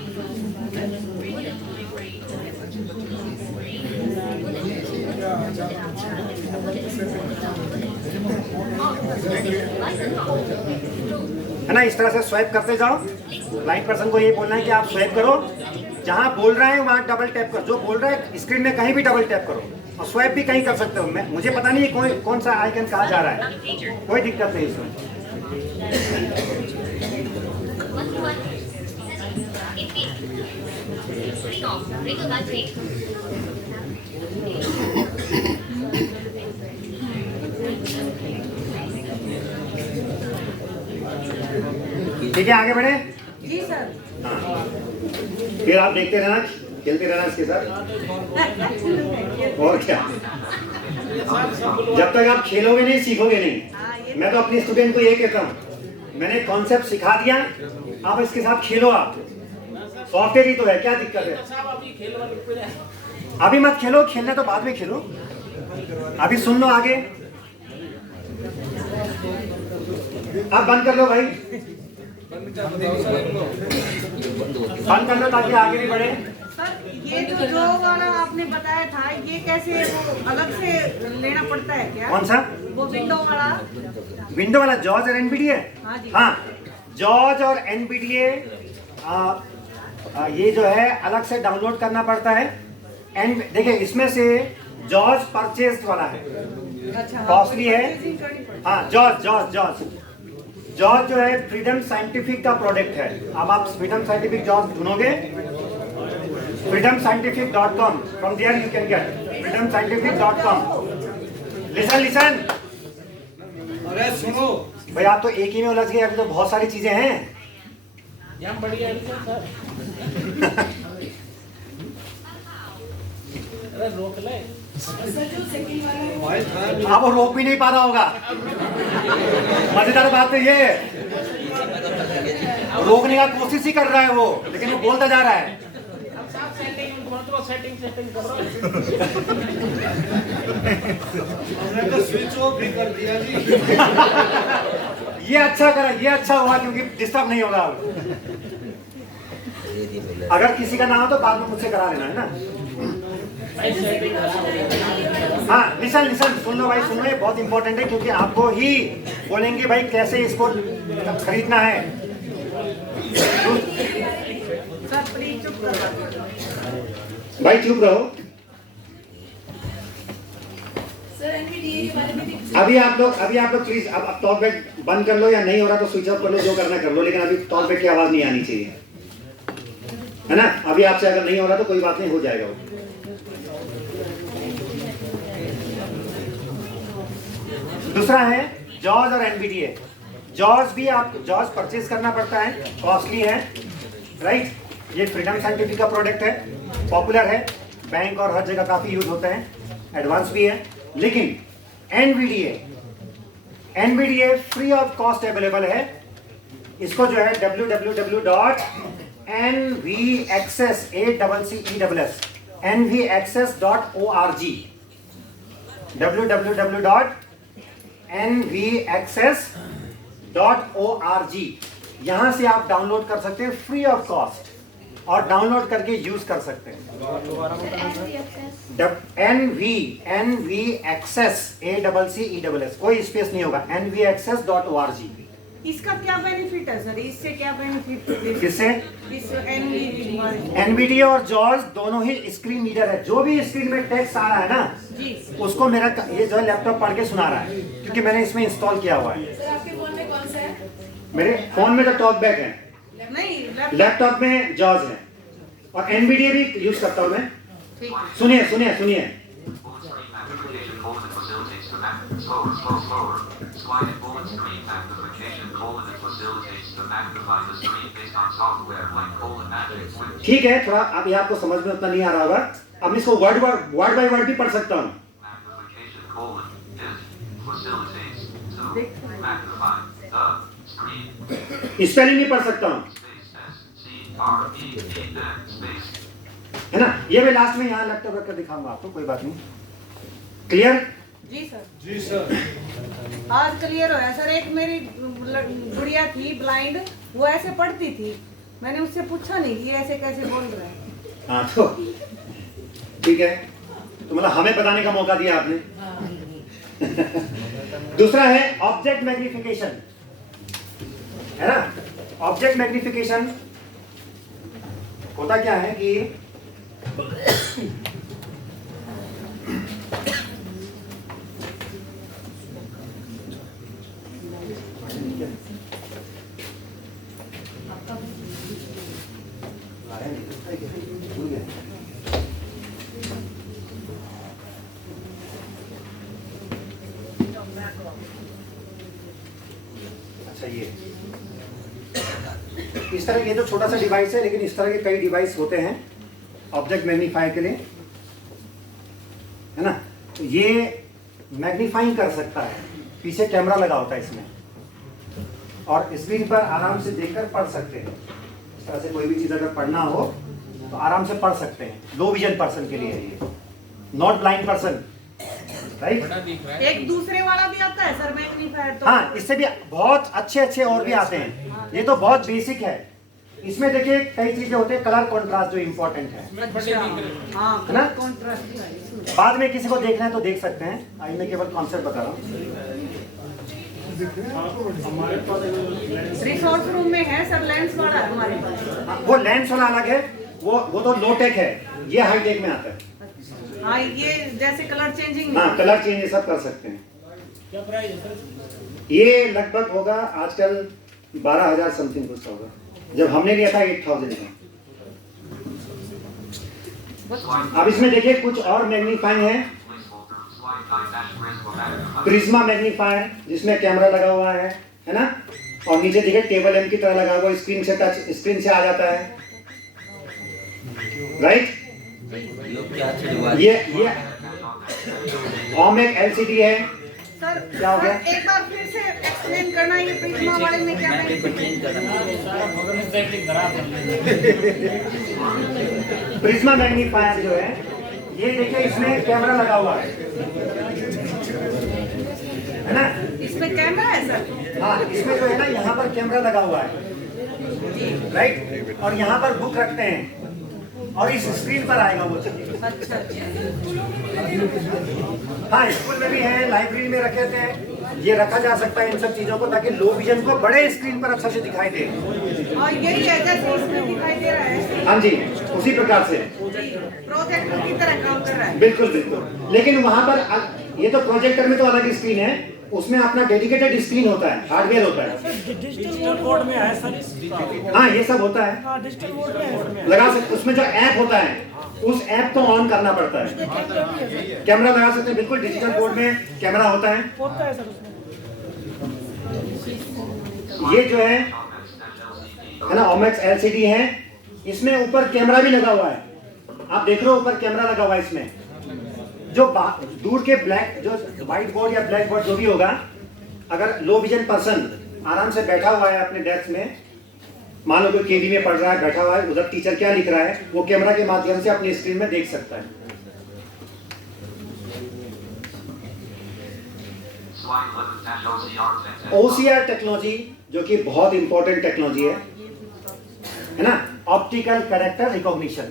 है ना, इस तरह से स्वैप करते जाओ। ब्लाइंड पर्सन को ये बोलना है कि आप स्वैप करो, जहां बोल रहा है वहां डबल टैप करो, जो बोल रहा है स्क्रीन में कहीं भी डबल टैप करो, और स्वैप भी कहीं कर सकते हो। मुझे पता नहीं है कौन सा आइकन कहा जा रहा है, कोई दिक्कत नहीं इसमें। Screen off, ringer vibrate. ठीक है, आगे बढ़े। जी सर। फिर आप देखते रहना, खेलते रहना इसके साथ, और क्या। जब तक आप खेलोगे नहीं, सीखोगे नहीं। मैं तो अपने स्टूडेंट को ये कहता हूँ, मैंने कॉन्सेप्ट सिखा दिया, आप इसके साथ खेलो। आप सॉफ्टवेयर ही तो है, क्या दिक्कत है। अभी मत खेलो, खेलना तो बाद में खेलो, अभी सुन लो आगे। अब बंद कर लो भाई, बंद कर लो ताकि आगे भी बढ़े। सर, ये जो वाला आपने बताया था, ये कैसे वो अलग से लेना पड़ता है क्या? कौन सा? वो विंडो वाला जॉर्ज और एनबीडीए। हाँ जी। हाँ, जॉर्ज और एनबीडीए ये जो है अलग से डाउनलोड करना पड़ता है। एंड देखिए, इसमें से जॉर्ज परचेज वाला है, अच्छा, कॉस्टली है। purchasing करनी पड़ती हाँ, जॉर्ज जो है फ्रीडम साइंटिफिक का प्रोडक्ट है। अब आप फ्रीडम साइंटिफिक जॉर्ज ढूंढोगे, freedomscientific.com, from there you can get freedomscientific.com. Listen अरे सुनो भाई, आप तो एक ही में उलझ गए, अभी तो बहुत सारी चीजें हैं। बढ़िया सर। अरे रोक ले। सर जो सेकंड वाला है अब वो रोक भी नहीं पा रहा होगा। मजेदार बात तो ये है, रोकने का कोशिश ही कर रहा है वो, लेकिन वो बोलता जा रहा है। अब साफ सेटिंग कर रहा हूँ। हमने तो स्विच ऑफ भी कर दिया जी। ये अच्छा करा, ये अच्छा हुआ, क्योंकि डिस्टर्ब नहीं होगा। अगर किसी का ना हो तो बाद में मुझसे करा लेना, है ना। हाँ, लिसन सुन लो भाई, सुन लो, ये बहुत इंपॉर्टेंट है, क्योंकि आपको ही बोलेंगे भाई कैसे इसको खरीदना है। सर, प्लीज चुप करो। भाई चुप रहो। सर एनवीडीए के बारे में भी अभी आप लोग प्लीज, अब टॉक बैक बंद कर लो, या नहीं हो रहा तो स्विच ऑफ कर लो, जो करना कर लो, लेकिन अभी टॉक बैक की आवाज नहीं आनी चाहिए, है ना। अभी आपसे अगर नहीं हो रहा तो कोई बात नहीं, हो जाएगा वो। दूसरा है जॉर्ज और एनबीडीए। जॉर्ज परचेज करना पड़ता है, कॉस्टली है, राइट। ये फ्रीडम साइंटिफिक का प्रोडक्ट है, पॉपुलर है, बैंक और हर जगह काफी यूज होता है, एडवांस भी है। लेकिन NBDA free of cost available है। इसको जो है www.nvaccess.org, www.nvaccess.org, यहां से आप डाउनलोड कर सकते हैं फ्री ऑफ कॉस्ट, और डाउनलोड करके यूज कर सकते हैं। nvaccess, कोई स्पेस नहीं होगा, nvaccess.org। इसका क्या बेनिफिट है सर? इससे क्या बेनिफिट? किससे? इस एनवीडीए एनवीडीए और जॉर्ज दोनों ही स्क्रीन रीडर है। जो भी स्क्रीन में टेक्स्ट आ रहा है ना, जी, उसको मेरा ये जो है लैपटॉप पढ़ के सुना रहा है, क्योंकि मैंने इसमें इंस्टॉल किया हुआ है। सर आपके फोन में कौन सा है? मेरे फोन में तो टॉक बैक है, नहीं लैपटॉप में जॉज है, और एनवीडिया भी यूज करता हूँ मैं। ठीक है। सुनिए सुनिए सुनिए, Full screen magnification colon and facilitates the slower. Slide full screen magnification colon and facilitates the magnify the screen based on software like colon magic switch. ठीक है, थोड़ा अब ये आपको समझ में उतना नहीं आ रहा होगा, अब मैं इसको वर्ड बाय वर्ड भी पढ़ सकता हूँ। Magnification colon is facilitates to magnify the screen. Spelling भी पढ़ सकता हूँ, Space S C R E E N space. है ना। ये मैं लास्ट में यहाँ लैपटॉप रखकर दिखाऊंगा आपको, कोई बात नहीं। क्लियर? जी सर। आज क्लियर होया सर। एक मेरी गुड़िया थी ब्लाइंड, वो ऐसे पढ़ती थी, मैंने उससे पूछा नहीं कि ये ऐसे कैसे बोल रहे हैं। हाँ तो ठीक है, तो मतलब हमें बताने का मौका दिया आपने। दूसरा है ऑब्जेक्ट मैग्निफिकेशन, है ना। ऑब्जेक्ट मैग्निफिकेशन होता क्या है कि अच्छा, ये इस तरह ये तो छोटा सा डिवाइस है, लेकिन इस तरह के कई डिवाइस होते हैं ऑब्जेक्ट मैग्नीफायर के लिए, है ना। तो ये मैग्नीफाइंग कर सकता है, पीछे कैमरा लगा होता है इसमें, और स्क्रीन पर आराम से देखकर पढ़ सकते हैं। इस तरह से कोई भी चीज़ अगर पढ़ना हो तो आराम से पढ़ सकते हैं। लो विजन पर्सन के लिए ये, नॉट ब्लाइंड पर्सन, राइट। एक दूसरे वाला भी आता है सर मैग्नीफायर तो। हाँ, इससे भी बहुत अच्छे और भी आते हैं, ये तो बहुत बेसिक है। इसमें देखिए कई चीजें होते हैं, कलर कॉन्ट्रास्ट जो इम्पोर्टेंट है, हाँ, है ना। कॉन्ट्रास्ट भी है इसमें। बाद में किसी को देखना है तो देख सकते हैं, आज मैं केवल कॉन्सेप्ट बता रहा हूँ। रिसोर्स रूम में है सर लेंस वाला है हमारे पास। वो लेंस वाला अलग है, वो तो लो टेक है, ये हाई टेक में आता है। हाँ, ये जैसे कलर चेंजिंग। हाँ, कलर चेंज ये सब कर सकते हैं। क्या प्राइस है सर? ये लगभग होगा आजकल 12,000 समथिंग कुछ होगा, जब हमने लिया था 8,000 का। अब इसमें देखिए कुछ और मैग्नीफाइंग है, Slide type dash prisma magnify. Prisma magnifier, जिसमें कैमरा लगा हुआ है ना। और नीचे देखिए टेबल एम की तरह लगा हुआ, स्क्रीन से आ जाता है, राइट। ये ओमेक एलसीडी है। सर क्या हो गया? एक बार फिर से एक्सप्लेन करना, ये प्रिज्मा वाले में क्या है? प्रिज्मा मैग्नीफायर जो है, ये देखिए इसमें कैमरा लगा हुआ है ना। इसमें कैमरा है सर? हाँ, इसमें जो है ना, यहाँ पर कैमरा लगा हुआ है, राइट। और यहाँ पर बुक रखते हैं, और इस स्क्रीन पर आएगा वो चीज। अच्छा। हाँ, स्कूल में भी है, लाइब्रेरी में रखे थे, ये रखा जा सकता है इन सब चीजों को, ताकि लो विजन को बड़े स्क्रीन पर अच्छा से दिखाई दे। और यही है जैसे इसमें दिखाई दे रहा है। हाँ जी, उसी प्रकार से प्रोजेक्टर की तरह काम कर रहा है। बिल्कुल बिल्कुल। लेकिन वहां पर ये तो प्रोजेक्टर में तो अलग स्क्रीन है, उसमें अपना डेडिकेटेड स्क्रीन होता है, हार्डवेयर होता है। डिजिटल मोड में है सर। हाँ, ये सब होता है, हाँ, डिजिटल मोड में है। लगा सकते। उसमें जो ऐप होता है, उस ऐप को ऑन करना पड़ता है, कैमरा लगा सकते हैं। बिल्कुल, डिजिटल बोर्ड में कैमरा होता है। होता है सर उसमें। ये जो है ना, ओमेक्स एलसीडी है, इसमें ऊपर कैमरा भी लगा हुआ है। आप देख रहे हो ऊपर कैमरा लगा हुआ है इसमें। जो दूर के ब्लैक, जो व्हाइट बोर्ड या ब्लैक बोर्ड जो भी होगा, अगर लो विजन पर्सन आराम से बैठा हुआ है अपने डेस्क में, मान लो कोई केबी में पढ़ रहा है, बैठा हुआ है, उधर टीचर क्या लिख रहा है, वो कैमरा के माध्यम से अपनी स्क्रीन में देख सकता है। Slide 11 dash OCR 10. OCR technology, जो कि बहुत इंपॉर्टेंट टेक्नोलॉजी है ना, ऑप्टिकल कैरेक्टर रिकॉग्निशन।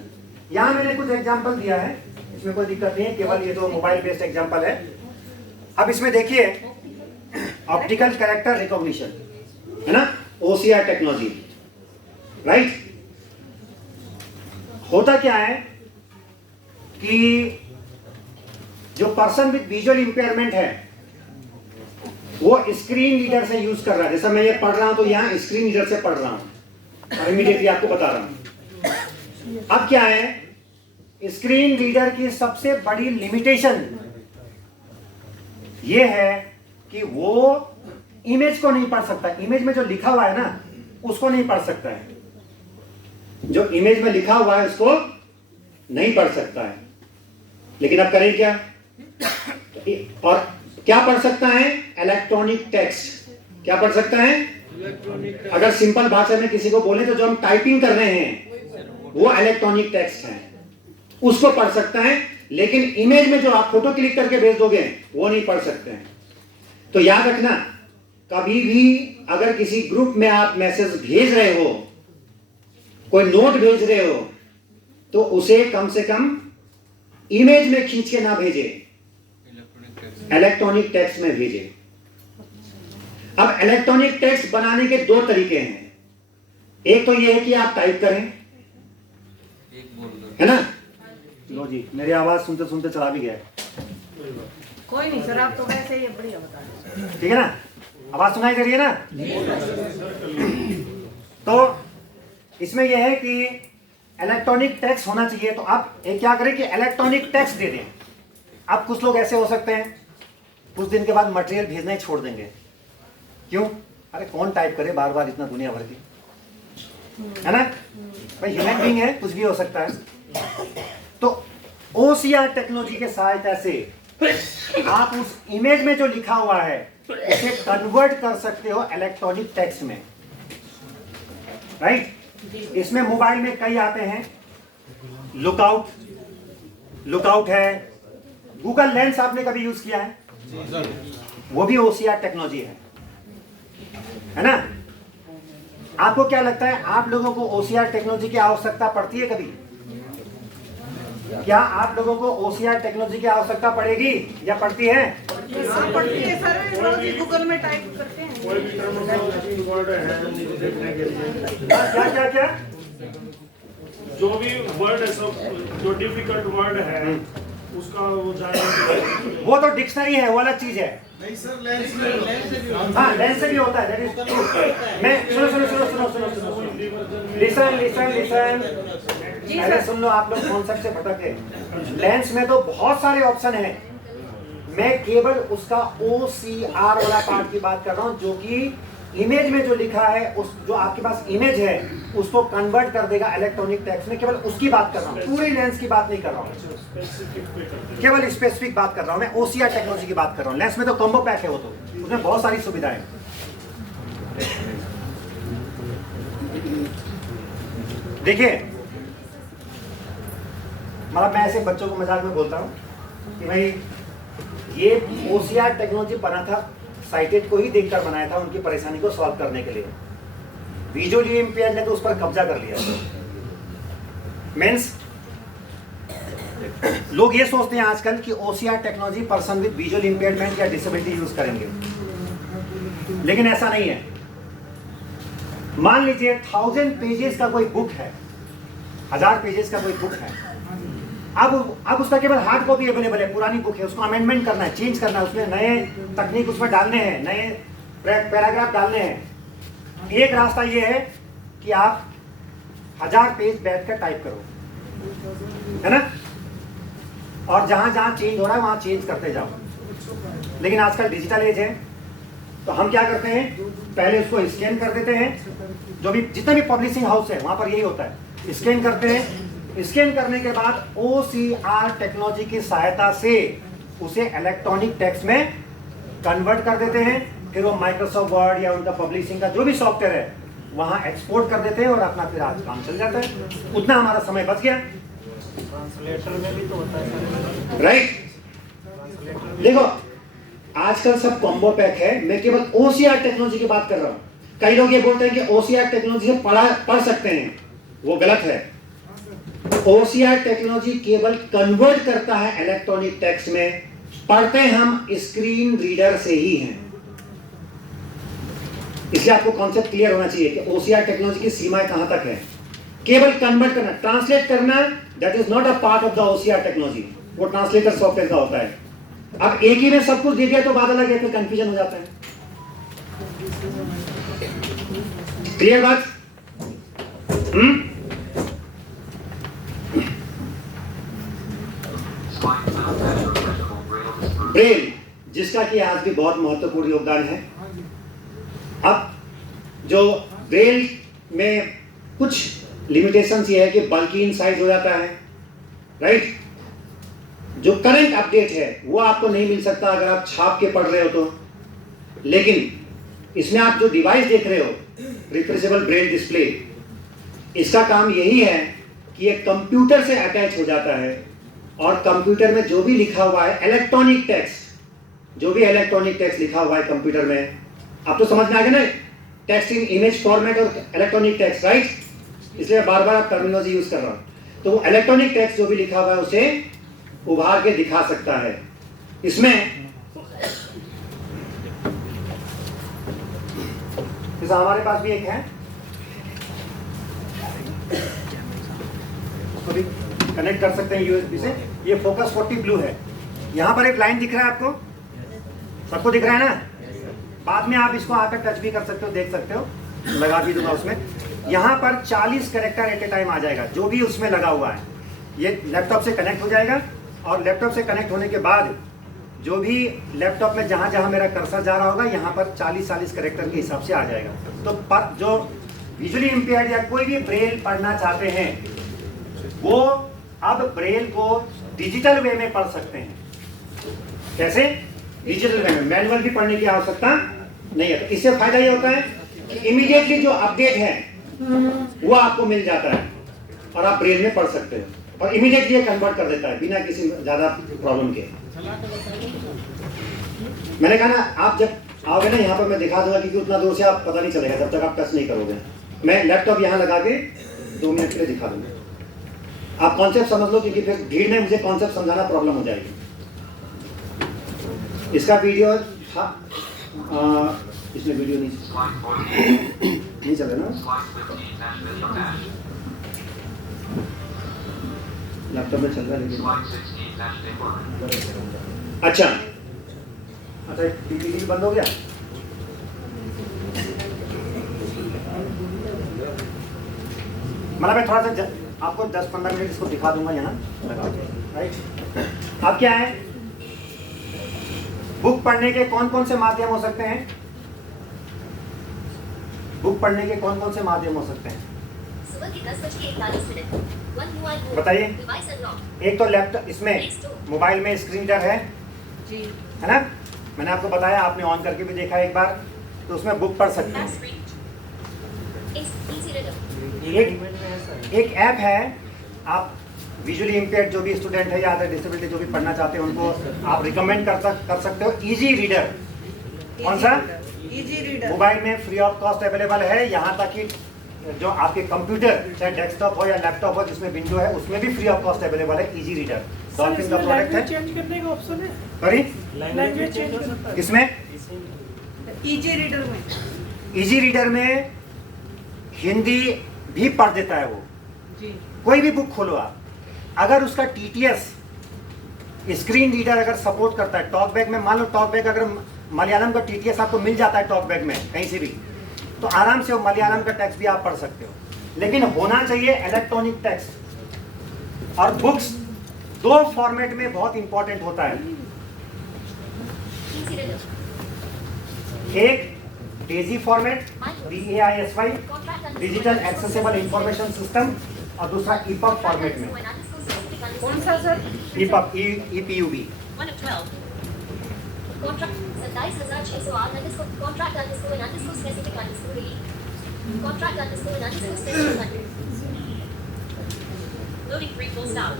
यहाँ मैंने कुछ एग्जांपल दिया है, इसमें कोई दिक्कत नहीं है, केवल ये तो मोबाइल बेस्ड एग्जांपल है। अब इसमें देखिए ऑप्टिकल कैरेक्टर रिकॉग्निशन, है ना, OCR टेक्नोलॉजी, राइट। होता क्या है कि जो पर्सन विद विजुअल इंपेयरमेंट है, वो स्क्रीन रीडर से यूज कर रहा है। जैसा मैं ये पढ़ रहा हूं तो यहाँ स्क्रीन रीडर से पढ़ रहा हूं और इमीडिएटली आपको बता रहा हूं। अब क्या है, स्क्रीन रीडर की सबसे बड़ी लिमिटेशन ये है कि वो इमेज को नहीं पढ़ सकता। इमेज में जो लिखा हुआ है ना उसको नहीं पढ़ सकता है, जो इमेज में लिखा हुआ है उसको नहीं पढ़ सकता है। लेकिन अब करें क्या, और क्या पढ़ सकता है, इलेक्ट्रॉनिक टेक्स्ट। क्या पढ़ सकता है, अगर सिंपल भाषा में किसी को बोले तो जो हम टाइपिंग कर रहे हैं वो इलेक्ट्रॉनिक टेक्स्ट है, उसको पढ़ सकता है। लेकिन इमेज में जो आप फोटो क्लिक करके भेज दोगे वो नहीं पढ़ सकते हैं। तो याद रखना, कभी भी अगर किसी ग्रुप में आप मैसेज भेज रहे हो, कोई नोट भेज रहे हो, तो उसे कम से कम इमेज में खींच के ना भेजे, इलेक्ट्रॉनिक टेक्स्ट में भेजे। अब इलेक्ट्रॉनिक टेक्स्ट बनाने के दो तरीके हैं। एक तो यह है कि आप टाइप करें, है ना। लो जी, मेरी आवाज सुनते सुनते चला भी गया। कोई नहीं सर, आप तो वैसे ही बढ़िया बता रहे हैं। ठीक है ना, आवाज सुनाई दे रही है ना। तो इसमें यह है कि इलेक्ट्रॉनिक टेक्स्ट होना चाहिए। तो आप एक क्या करें कि इलेक्ट्रॉनिक टेक्स्ट दे दें। अब कुछ लोग ऐसे हो सकते हैं कुछ दिन के बाद मटेरियल भेजना ही छोड़ देंगे। क्यों, अरे कौन टाइप करे बार बार इतना दुनिया भर की, है ना भाई, ह्यूमन बीइंग है, कुछ भी हो सकता है। तो OCR टेक्नोलॉजी के सहायता से आप उस इमेज में जो लिखा हुआ है उसे कन्वर्ट कर सकते हो इलेक्ट्रॉनिक टेक्स्ट में, राइट। इसमें मोबाइल में कई आते हैं, लुकआउट है, गूगल लेंस आपने कभी यूज किया है, वो भी OCR टेक्नोलॉजी है ना। आपको क्या लगता है, आप लोगों को OCR टेक्नोलॉजी की आवश्यकता पड़ती है कभी? क्या आप लोगों को OCR टेक्नोलॉजी की आवश्यकता पड़ेगी या पड़ती है? हाँ, पढ़ती है सर, रोज ही गूगल में टाइप करते हैं। कोई भी टर्मिनोलॉजी वर्ड है देखने के लिए, क्या क्या क्या जो भी वर्ड है सब, जो डिफिकल्ट वर्ड है उसका वो जानने, वो तो डिक्शनरी है, वो अलग चीज है। नहीं सर, लेंस से भी हाँ, लेंस से भी होता है, that is- मैं सुनो, लिसन पहले सुन लो, आप लोग कॉन्सेप्ट से भटक गए। लेंस में तो बहुत सारे ऑप्शन हैं, मैं केवल उसका OCR वाला पार्ट की बात कर रहा हूं, जो कि इमेज में जो लिखा है, उस जो आपके पास इमेज है उसको कन्वर्ट कर देगा इलेक्ट्रॉनिक टेक्स्ट में। केवल उसकी बात कर रहा हूं, पूरी लेंस की बात नहीं कर रहा हूं, केवल स्पेसिफिक बात कर रहा हूं मैं, OCR टेक्नोलॉजी की बात कर रहा हूं। लेंस में तो कॉम्बो पैक है, वो तो उसमें बहुत सारी सुविधाएं। देखिए, मतलब मैं ऐसे बच्चों को मजाक में बोलता हूं कि भाई ये OCR टेक्नोलॉजी बना था, साइटेड को ही देखकर बनाया था उनकी परेशानी को सॉल्व करने के लिए। विजुअली इंपेयर्ड ने तो उस पर कब्जा कर लिया। मींस लोग ये सोचते हैं आजकल कि OCR technology person with visual impairment या डिसेबिलिटी यूज करेंगे, लेकिन ऐसा नहीं है। मान लीजिए 1000 पेजेस का कोई बुक है, 1000 पेजेस का कोई बुक है, अब उसका केवल हार्ड कॉपी अवेलेबल है, पुरानी बुक है, उसको अमेंडमेंट करना है, चेंज करना है, उसमें नए तकनीक उसमें डालने हैं, नए पैराग्राफ डालने हैं। एक रास्ता ये है कि आप 1000 पेज बैठकर टाइप करो, है ना, और जहां जहां चेंज हो रहा है वहां चेंज करते जाओ। लेकिन आजकल डिजिटल एज है, तो हम क्या करते हैं, पहले उसको स्कैन कर देते हैं। जो भी जितना भी पब्लिशिंग हाउस है वहां पर यही होता है, स्कैन करते हैं। स्कैन करने के बाद OCR टेक्नोलॉजी की सहायता से उसे इलेक्ट्रॉनिक टेक्स्ट में कन्वर्ट कर देते हैं। फिर वो माइक्रोसॉफ्ट वर्ड या उनका पब्लिशिंग का जो भी सॉफ्टवेयर है वहां एक्सपोर्ट कर देते हैं और अपना फिर आज काम चल जाता है। उतना हमारा समय बच गया। ट्रांसलेटर में भी तो होता है राइट। देखो आजकल सब कॉम्बो पैक है, मैं केवल OCR टेक्नोलॉजी की बात कर रहा हूं। कई लोग ये बोलते हैं कि OCR टेक्नोलॉजी से पढ़ सकते हैं, वो गलत है। OCR टेक्नोलॉजी केवल कन्वर्ट करता है इलेक्ट्रॉनिक टेक्स्ट में, पढ़ते हम स्क्रीन रीडर से ही हैं। इसलिए आपको कॉन्सेप्ट क्लियर होना चाहिए कि OCR टेक्नोलॉजी की सीमाएं कहां तक है। केवल कन्वर्ट करना, ट्रांसलेट करना, that is not a part of the OCR technology, वो ट्रांसलेटर सॉफ्टवेयर का होता है। अब एक ही में सब कुछ दे दिया तो बात अलग है, फिर कंफ्यूजन हो जाता है। क्लियर बात? Slide 7 has original Braille display. Braille, जिसका कि आज भी बहुत महत्वपूर्ण योगदान है। अब जो ब्रेल में कुछ लिमिटेशंस ये है कि बल्कि इन साइज हो जाता है, राइट। जो करंट अपडेट है वो आपको नहीं मिल सकता अगर आप छाप के पढ़ रहे हो तो। लेकिन इसमें आप जो डिवाइस देख रहे हो, रिप्रेसेबल ब्रेल डिस्प्ले, इसका काम यही है कि ये कंप्यूटर से अटैच हो जाता है और कंप्यूटर में जो भी लिखा हुआ है इलेक्ट्रॉनिक टेक्स्ट, जो भी इलेक्ट्रॉनिक टेक्स्ट लिखा हुआ है कंप्यूटर में, आप तो समझ में आ गया ना, टेक्स्ट इन इमेज फॉर्मेट और इलेक्ट्रॉनिक टेक्स्ट, राइट। इसलिए बार बार टर्मिनोलॉजी यूज कर रहा हूं। तो वो इलेक्ट्रॉनिक टेक्स्ट जो भी लिखा हुआ है उसे उभार के दिखा सकता है। इसमें हमारे पास भी एक है, उसको भी कनेक्ट कर सकते हैं यूएसबी से। ये फोकस 40 ब्लू है। यहाँ पर एक लाइन दिख रहा है आपको, सबको दिख रहा है ना। बाद में आप इसको आकर टच भी कर सकते हो, देख सकते हो, लगा भी दूंगा उसमें। यहाँ पर 40 कैरेक्टर एट ए टाइम आ जाएगा, जो भी उसमें लगा हुआ है। ये लैपटॉप से कनेक्ट हो जाएगा और लैपटॉप से कनेक्ट होने के बाद जो भी लैपटॉप में जहाँ जहाँ मेरा कर्सर जा रहा होगा, यहाँ पर 40 कैरेक्टर के हिसाब से आ जाएगा। तो पर जो विजुअली इम्पेयर्ड या कोई भी ब्रेल पढ़ना चाहते हैं, वो अब ब्रेल को डिजिटल वे में पढ़ सकते हैं। कैसे? डिजिटल वे में, मैनुअल भी पढ़ने की आवश्यकता नहीं है। तो इससे फायदा ये होता है कि इमीडिएटली जो अपडेट है वो आपको मिल जाता है और आप ब्रेल में पढ़ सकते हो, और इमीडिएटली ये कन्वर्ट कर देता है बिना किसी ज्यादा प्रॉब्लम के। मैंने कहा ना, आप जब आओगे ना यहाँ पर मैं दिखा दूंगा, क्योंकि उतना दूर से आप पता नहीं चलेगा जब तक आप टच नहीं करोगे। मैं लैपटॉप यहाँ लगा के 2 मिनट के लिए दिखा दूंगा, आप कॉन्सेप्ट समझ लो, क्योंकि फिर भीड़ में मुझे कॉन्सेप्ट समझाना प्रॉब्लम हो जाएगी। इसका वीडियो था, इसमें वीडियो नहीं Slide 14. नहीं चल रहा ना, Slide 15 dash video dash. Laptop में चल रहा है लेकिन। Slide 16 dash paper. अच्छा अच्छा, पीपीटी बंद हो गया। मतलब मैं थोड़ा सा आपको 10-15 मिनट इसको दिखा दूंगा यहाँ लगा के, राइट। अब क्या है, बुक पढ़ने के कौन कौन से माध्यम हो सकते हैं? बुक पढ़ने के कौन कौन से माध्यम हो सकते हैं? सुबह के 10:41 बताइए। Device unlock. एक तो लैपटॉप, इसमें मोबाइल में स्क्रीन रीडर है जी, है ना, मैंने आपको बताया, आपने ऑन करके भी देखा एक बार, तो उसमें बुक पढ़ सकते हैं। Easy reader. एक ऐप है, आप विजुअली इम्पेयर्ड जो भी स्टूडेंट है या अदर डिसेबिलिटी जो भी पढ़ना चाहते हैं उनको आप रिकमेंड कर सकते हो, इजी रीडर। कौन सा? Easy reader. मोबाइल में फ्री ऑफ कॉस्ट अवेलेबल है, यहाँ तक कि जो आपके कंप्यूटर चाहे डेस्कटॉप हो या लैपटॉप हो जिसमें विंडो है, उसमें भी फ्री ऑफ कॉस्ट अवेलेबल है इजी रीडर। डॉल्फिन का प्रोडक्ट है। चेंज करने का ऑप्शन है? सॉरी, लैंग्वेज चेंज हो सकता है किसमें? इजी रीडर में। इजी रीडर में हिंदी भी पढ़ देता है वो। जी, कोई भी बुक खोलो आप, अगर उसका टीटीएस स्क्रीन रीडर अगर सपोर्ट करता है, टॉकबैक में मान लो टॉकबैक अगर मलयालम का टीटीएस आपको मिल जाता है टॉकबैक में कहीं से भी, तो आराम से वो मलयालम का टेक्स्ट भी आप पढ़ सकते हो। लेकिन होना चाहिए इलेक्ट्रॉनिक टेक्स्ट। और बुक्स 2 फॉर्मेट में बहुत इंपॉर्टेंट होता है, इजी रीडर। एक Daisy format DAISY digital accessible information system, और दूसरा EPUB फॉर्मेट में। कौन सा sir? EPUB EPUB। 1 of 12. Contract 27,608 contract _ and _ specific _ release. Contract _ and _ specific loading 3 full stop.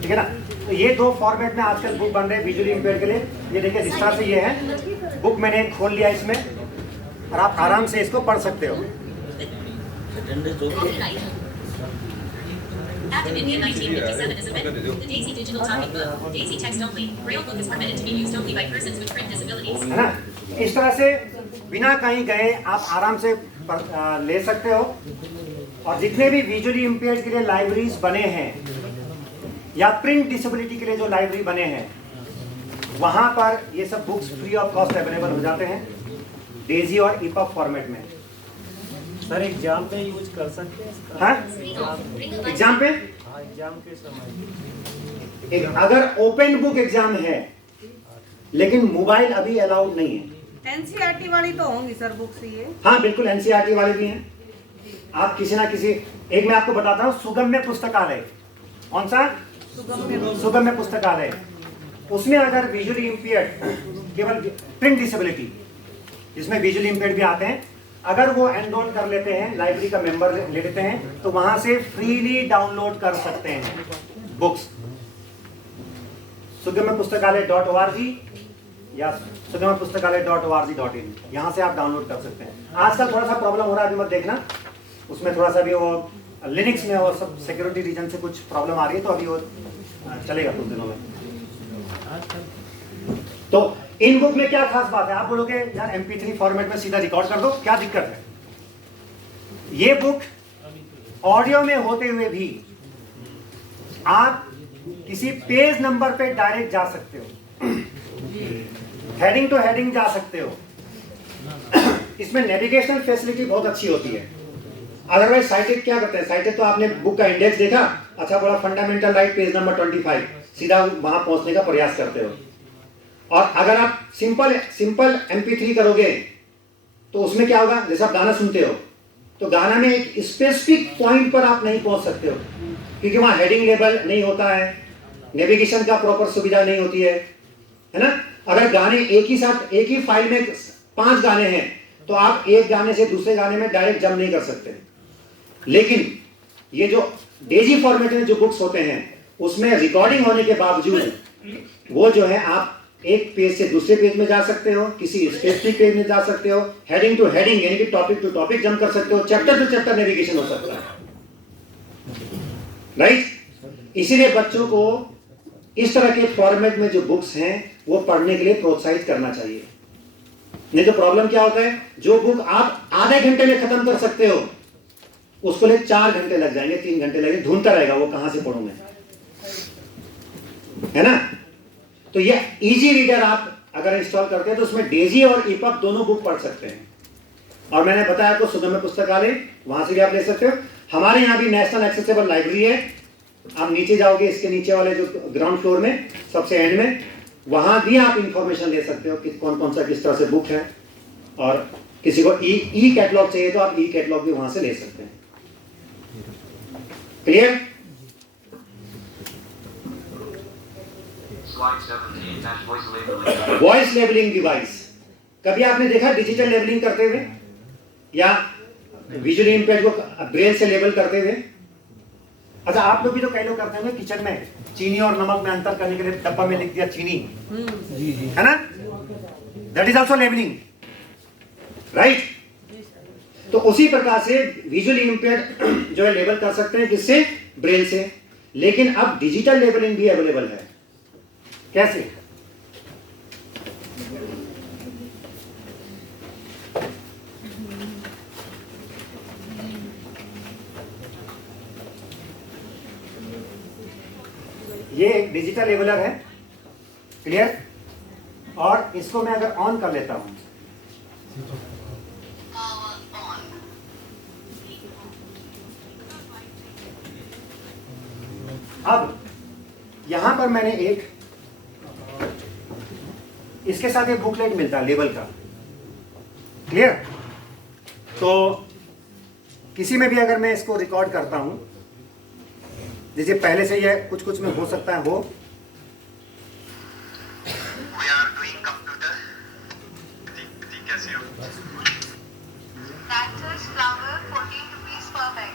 ठीक है ना, तो ये 2 फॉर्मेट में आजकल बुक बन रहे हैं विजुअली इम्पेयर्ड के लिए। ये देखिए जिस तरह से ये है, बुक मैंने खोल लिया इसमें और आप आराम से इसको पढ़ सकते हो। Copyright. Active India 1957 is amended. The Daisy Digital Talking Book. Daisy text only. Braille book is permitted to be used only by persons with print disabilities. है ना, इस तरह से बिना कहीं गए आप आराम से ले सकते हो। और जितने भी विजुअली इम्पेयर्ड के लिए लाइब्रेरीज बने हैं या प्रिंट डिसेबिलिटी के लिए जो लाइब्रेरी बने हैं, वहां पर ये सब books free of cost available हो जाते हैं डेजी और ईपब फॉर्मेट में। सर एग्जाम पे यूज कर सकते हैं इसका? हाँ एग्जाम पे, हाँ एग्जाम के समय अगर ओपन बुक एग्जाम है लेकिन मोबाइल अभी अलाउड नहीं है। एनसीईआरटी वाली तो होंगी सर बुक्स ये। हाँ बिल्कुल एनसीईआरटी वाले भी हैं। आप किसी ना किसी एक मैं आपको बताता हूँ, सुगम्य पुस्तकालय, कौन सा? सुगम्य पुस्तकालय, उसमें अगर विजुअली इम्पेयर्ड, केवल प्रिंट डिसेबिलिटी जिसमें विजुअली इम्पेयर्ड भी आते हैं, अगर वो एनरोल कर लेते हैं, लाइब्रेरी का मेंबर ले लेते हैं, तो वहां से फ्रीली डाउनलोड कर सकते हैं बुक्स। सुगम्य पुस्तकालय .org या सुगम्य पुस्तकालय .org.in, यहाँ से आप डाउनलोड कर सकते हैं। आजकल थोड़ा सा प्रॉब्लम हो रहा है, अभी मत देखना, उसमें थोड़ा सा भी वो लिनक्स में और सब सिक्योरिटी रीजन से कुछ प्रॉब्लम आ रही है, तो अभी वो चलेगा कुछ दिनों में। तो इन बुक में क्या खास बात है? आप बोलोगे यार MP3 फॉर्मेट में सीधा रिकॉर्ड कर दो, क्या दिक्कत है? ये बुक ऑडियो में होते हुए भी आप किसी पेज नंबर पे डायरेक्ट जा सकते हो, हेडिंग टू हेडिंग जा सकते हो। इसमें नेविगेशनल फैसिलिटी बहुत अच्छी होती है। अदरवाइज साइटेड क्या करते हैं? साइटेड तो आपने बुक का इंडेक्स देखा, अच्छा बोला फंडामेंटल राइट पेज नंबर 25, सीधा वहां पहुंचने का प्रयास करते हो। और अगर आप सिंपल MP3 करोगे तो उसमें क्या होगा? जैसे आप गाना सुनते हो तो गाना में एक स्पेसिफिक पॉइंट पर आप नहीं पहुंच सकते हो, क्योंकि वहां हेडिंग लेबल नहीं होता है, नेविगेशन का प्रॉपर सुविधा नहीं होती है ना। अगर गाने एक ही फाइल में 5 गाने हैं तो आप एक गाने से दूसरे गाने में डायरेक्ट जंप नहीं कर सकते। लेकिन ये जो डेजी फॉर्मेट में जो बुक्स होते हैं उसमें रिकॉर्डिंग होने के बावजूद वो जो है आप एक पेज से दूसरे पेज में जा सकते हो, किसी स्पेसिफिक पेज में जा सकते हो, हेडिंग टू हेडिंग यानी कि टॉपिक टू टॉपिक जंप कर सकते हो, चैप्टर टू चैप्टर नेविगेशन हो सकता है, राइट। इसीलिए बच्चों को इस तरह के फॉर्मेट में जो बुक्स हैं वो पढ़ने के लिए प्रोत्साहित करना चाहिए। नहीं तो प्रॉब्लम क्या होता है, जो बुक आप आधे घंटे में खत्म कर सकते हो उसको लिए 4 घंटे लग जाएंगे, 3 घंटे लगेंगे, ढूंढता रहेगा वो कहां से पढ़ूं मैं, है ना। तो ये इजी रीडर आप अगर इंस्टॉल करते हैं तो उसमें डेजी और ईपब दोनों बुक पढ़ सकते हैं। और मैंने बताया आपको सुगम्य पुस्तकालय, वहां से भी आप ले सकते हो। हमारे यहाँ भी नेशनल एक्सेसिबल लाइब्रेरी है, आप नीचे जाओगे इसके नीचे वाले जो ग्राउंड फ्लोर में सबसे एंड में, वहां भी आप इंफॉर्मेशन ले सकते हो कि कौन कौन सा किस तरह से बुक है। और किसी को ई कैटलॉग चाहिए तो आप ई कैटलॉग भी वहां से ले सकते हैं। Clear? Slide 17 dash voice labeling. Voice labelling device, कभी आपने देखा डिजिटल लेबलिंग करते हुए या विजुअली इम्पेयर्ड को ब्रेल से लेबल करते हुए? अच्छा, आप लोग भी तो कई लोग करते हैं किचन में चीनी और नमक में अंतर करने के लिए डब्बा में लिख दिया चीनी, है ना, that is also labelling, right. तो उसी प्रकार से विजुअली इम्पेयर्ड जो है लेबल कर सकते हैं, किससे? ब्रेल से। लेकिन अब डिजिटल लेबलिंग भी अवेलेबल है। कैसे? ये एक डिजिटल लेबलर है, क्लियर। और इसको मैं अगर ऑन कर लेता हूं, अब यहां पर मैंने एक, इसके साथ एक बुकलेट मिलता है लेबल का, क्लियर। तो किसी में भी अगर मैं इसको रिकॉर्ड करता हूं, जैसे पहले से ये कुछ कुछ में हो सकता है हो, We are doing computer. कैसे हो? Cactus flower 14 rupees per bag.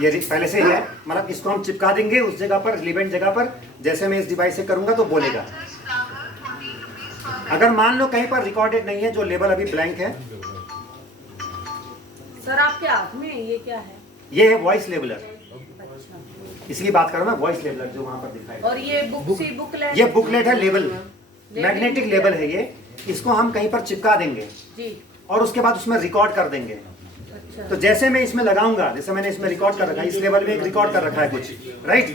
ये पहले से ही है, मतलब इसको हम चिपका देंगे उस जगह पर, रिलेवेंट जगह पर। जैसे मैं इस डिवाइस से करूंगा तो बोलेगा। Cactus flower 14 rupees per bag. अगर मान लो कहीं पर रिकॉर्डेड नहीं है, जो लेबल अभी ब्लैंक है, सर आपके हाथ में ये क्या है? ये है वॉइस लेबलर। इसकी बात कर रहा हूं मैं, वॉइस लेबलर जो वहां पर दिखाई। और ये बुकलेट, ये बुकलेट है, लेबल, मैग्नेटिक लेबल है ये। इसको हम कहीं पर चिपका देंगे जी, और उसके बाद उसमें रिकॉर्ड कर देंगे। अच्छा। तो जैसे मैं इसमें लगाऊंगा, जैसे मैंने इसमें रिकॉर्ड कर रखा है, इस लेवल में एक रिकॉर्ड कर रखा है कुछ, राइट।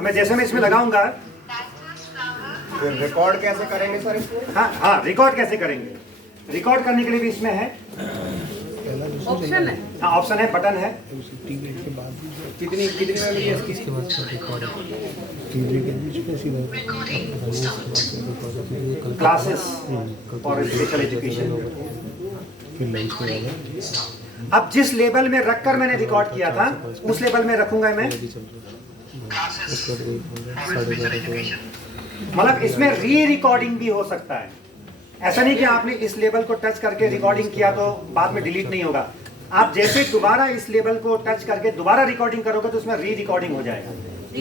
मैं जैसे मैं इसमें लगाऊंगा, Cactus flower. रिकॉर्ड कैसे करेंगे सर इसको? हाँ रिकॉर्ड कैसे करेंगे? रिकॉर्ड करने के लिए भी इसमें है ऑप्शन है। हाँ ऑप्शन है, बटन है। कितनी मेमोरी है इसकी? क्लासेस और स्पेशल एजुकेशन। अब जिस लेवल में रखकर मैंने रिकॉर्ड किया था उस लेवल में रखूंगा मैं। मतलब इसमें री रिकॉर्डिंग भी हो सकता है। ऐसा नहीं कि आपने इस लेवल को टच करके रिकॉर्डिंग किया तो बाद में डिलीट नहीं होगा। आप जैसे दोबारा इस लेवल को टच करके दोबारा रिकॉर्डिंग करोगे तो उसमें री रिकॉर्डिंग हो जाएगा।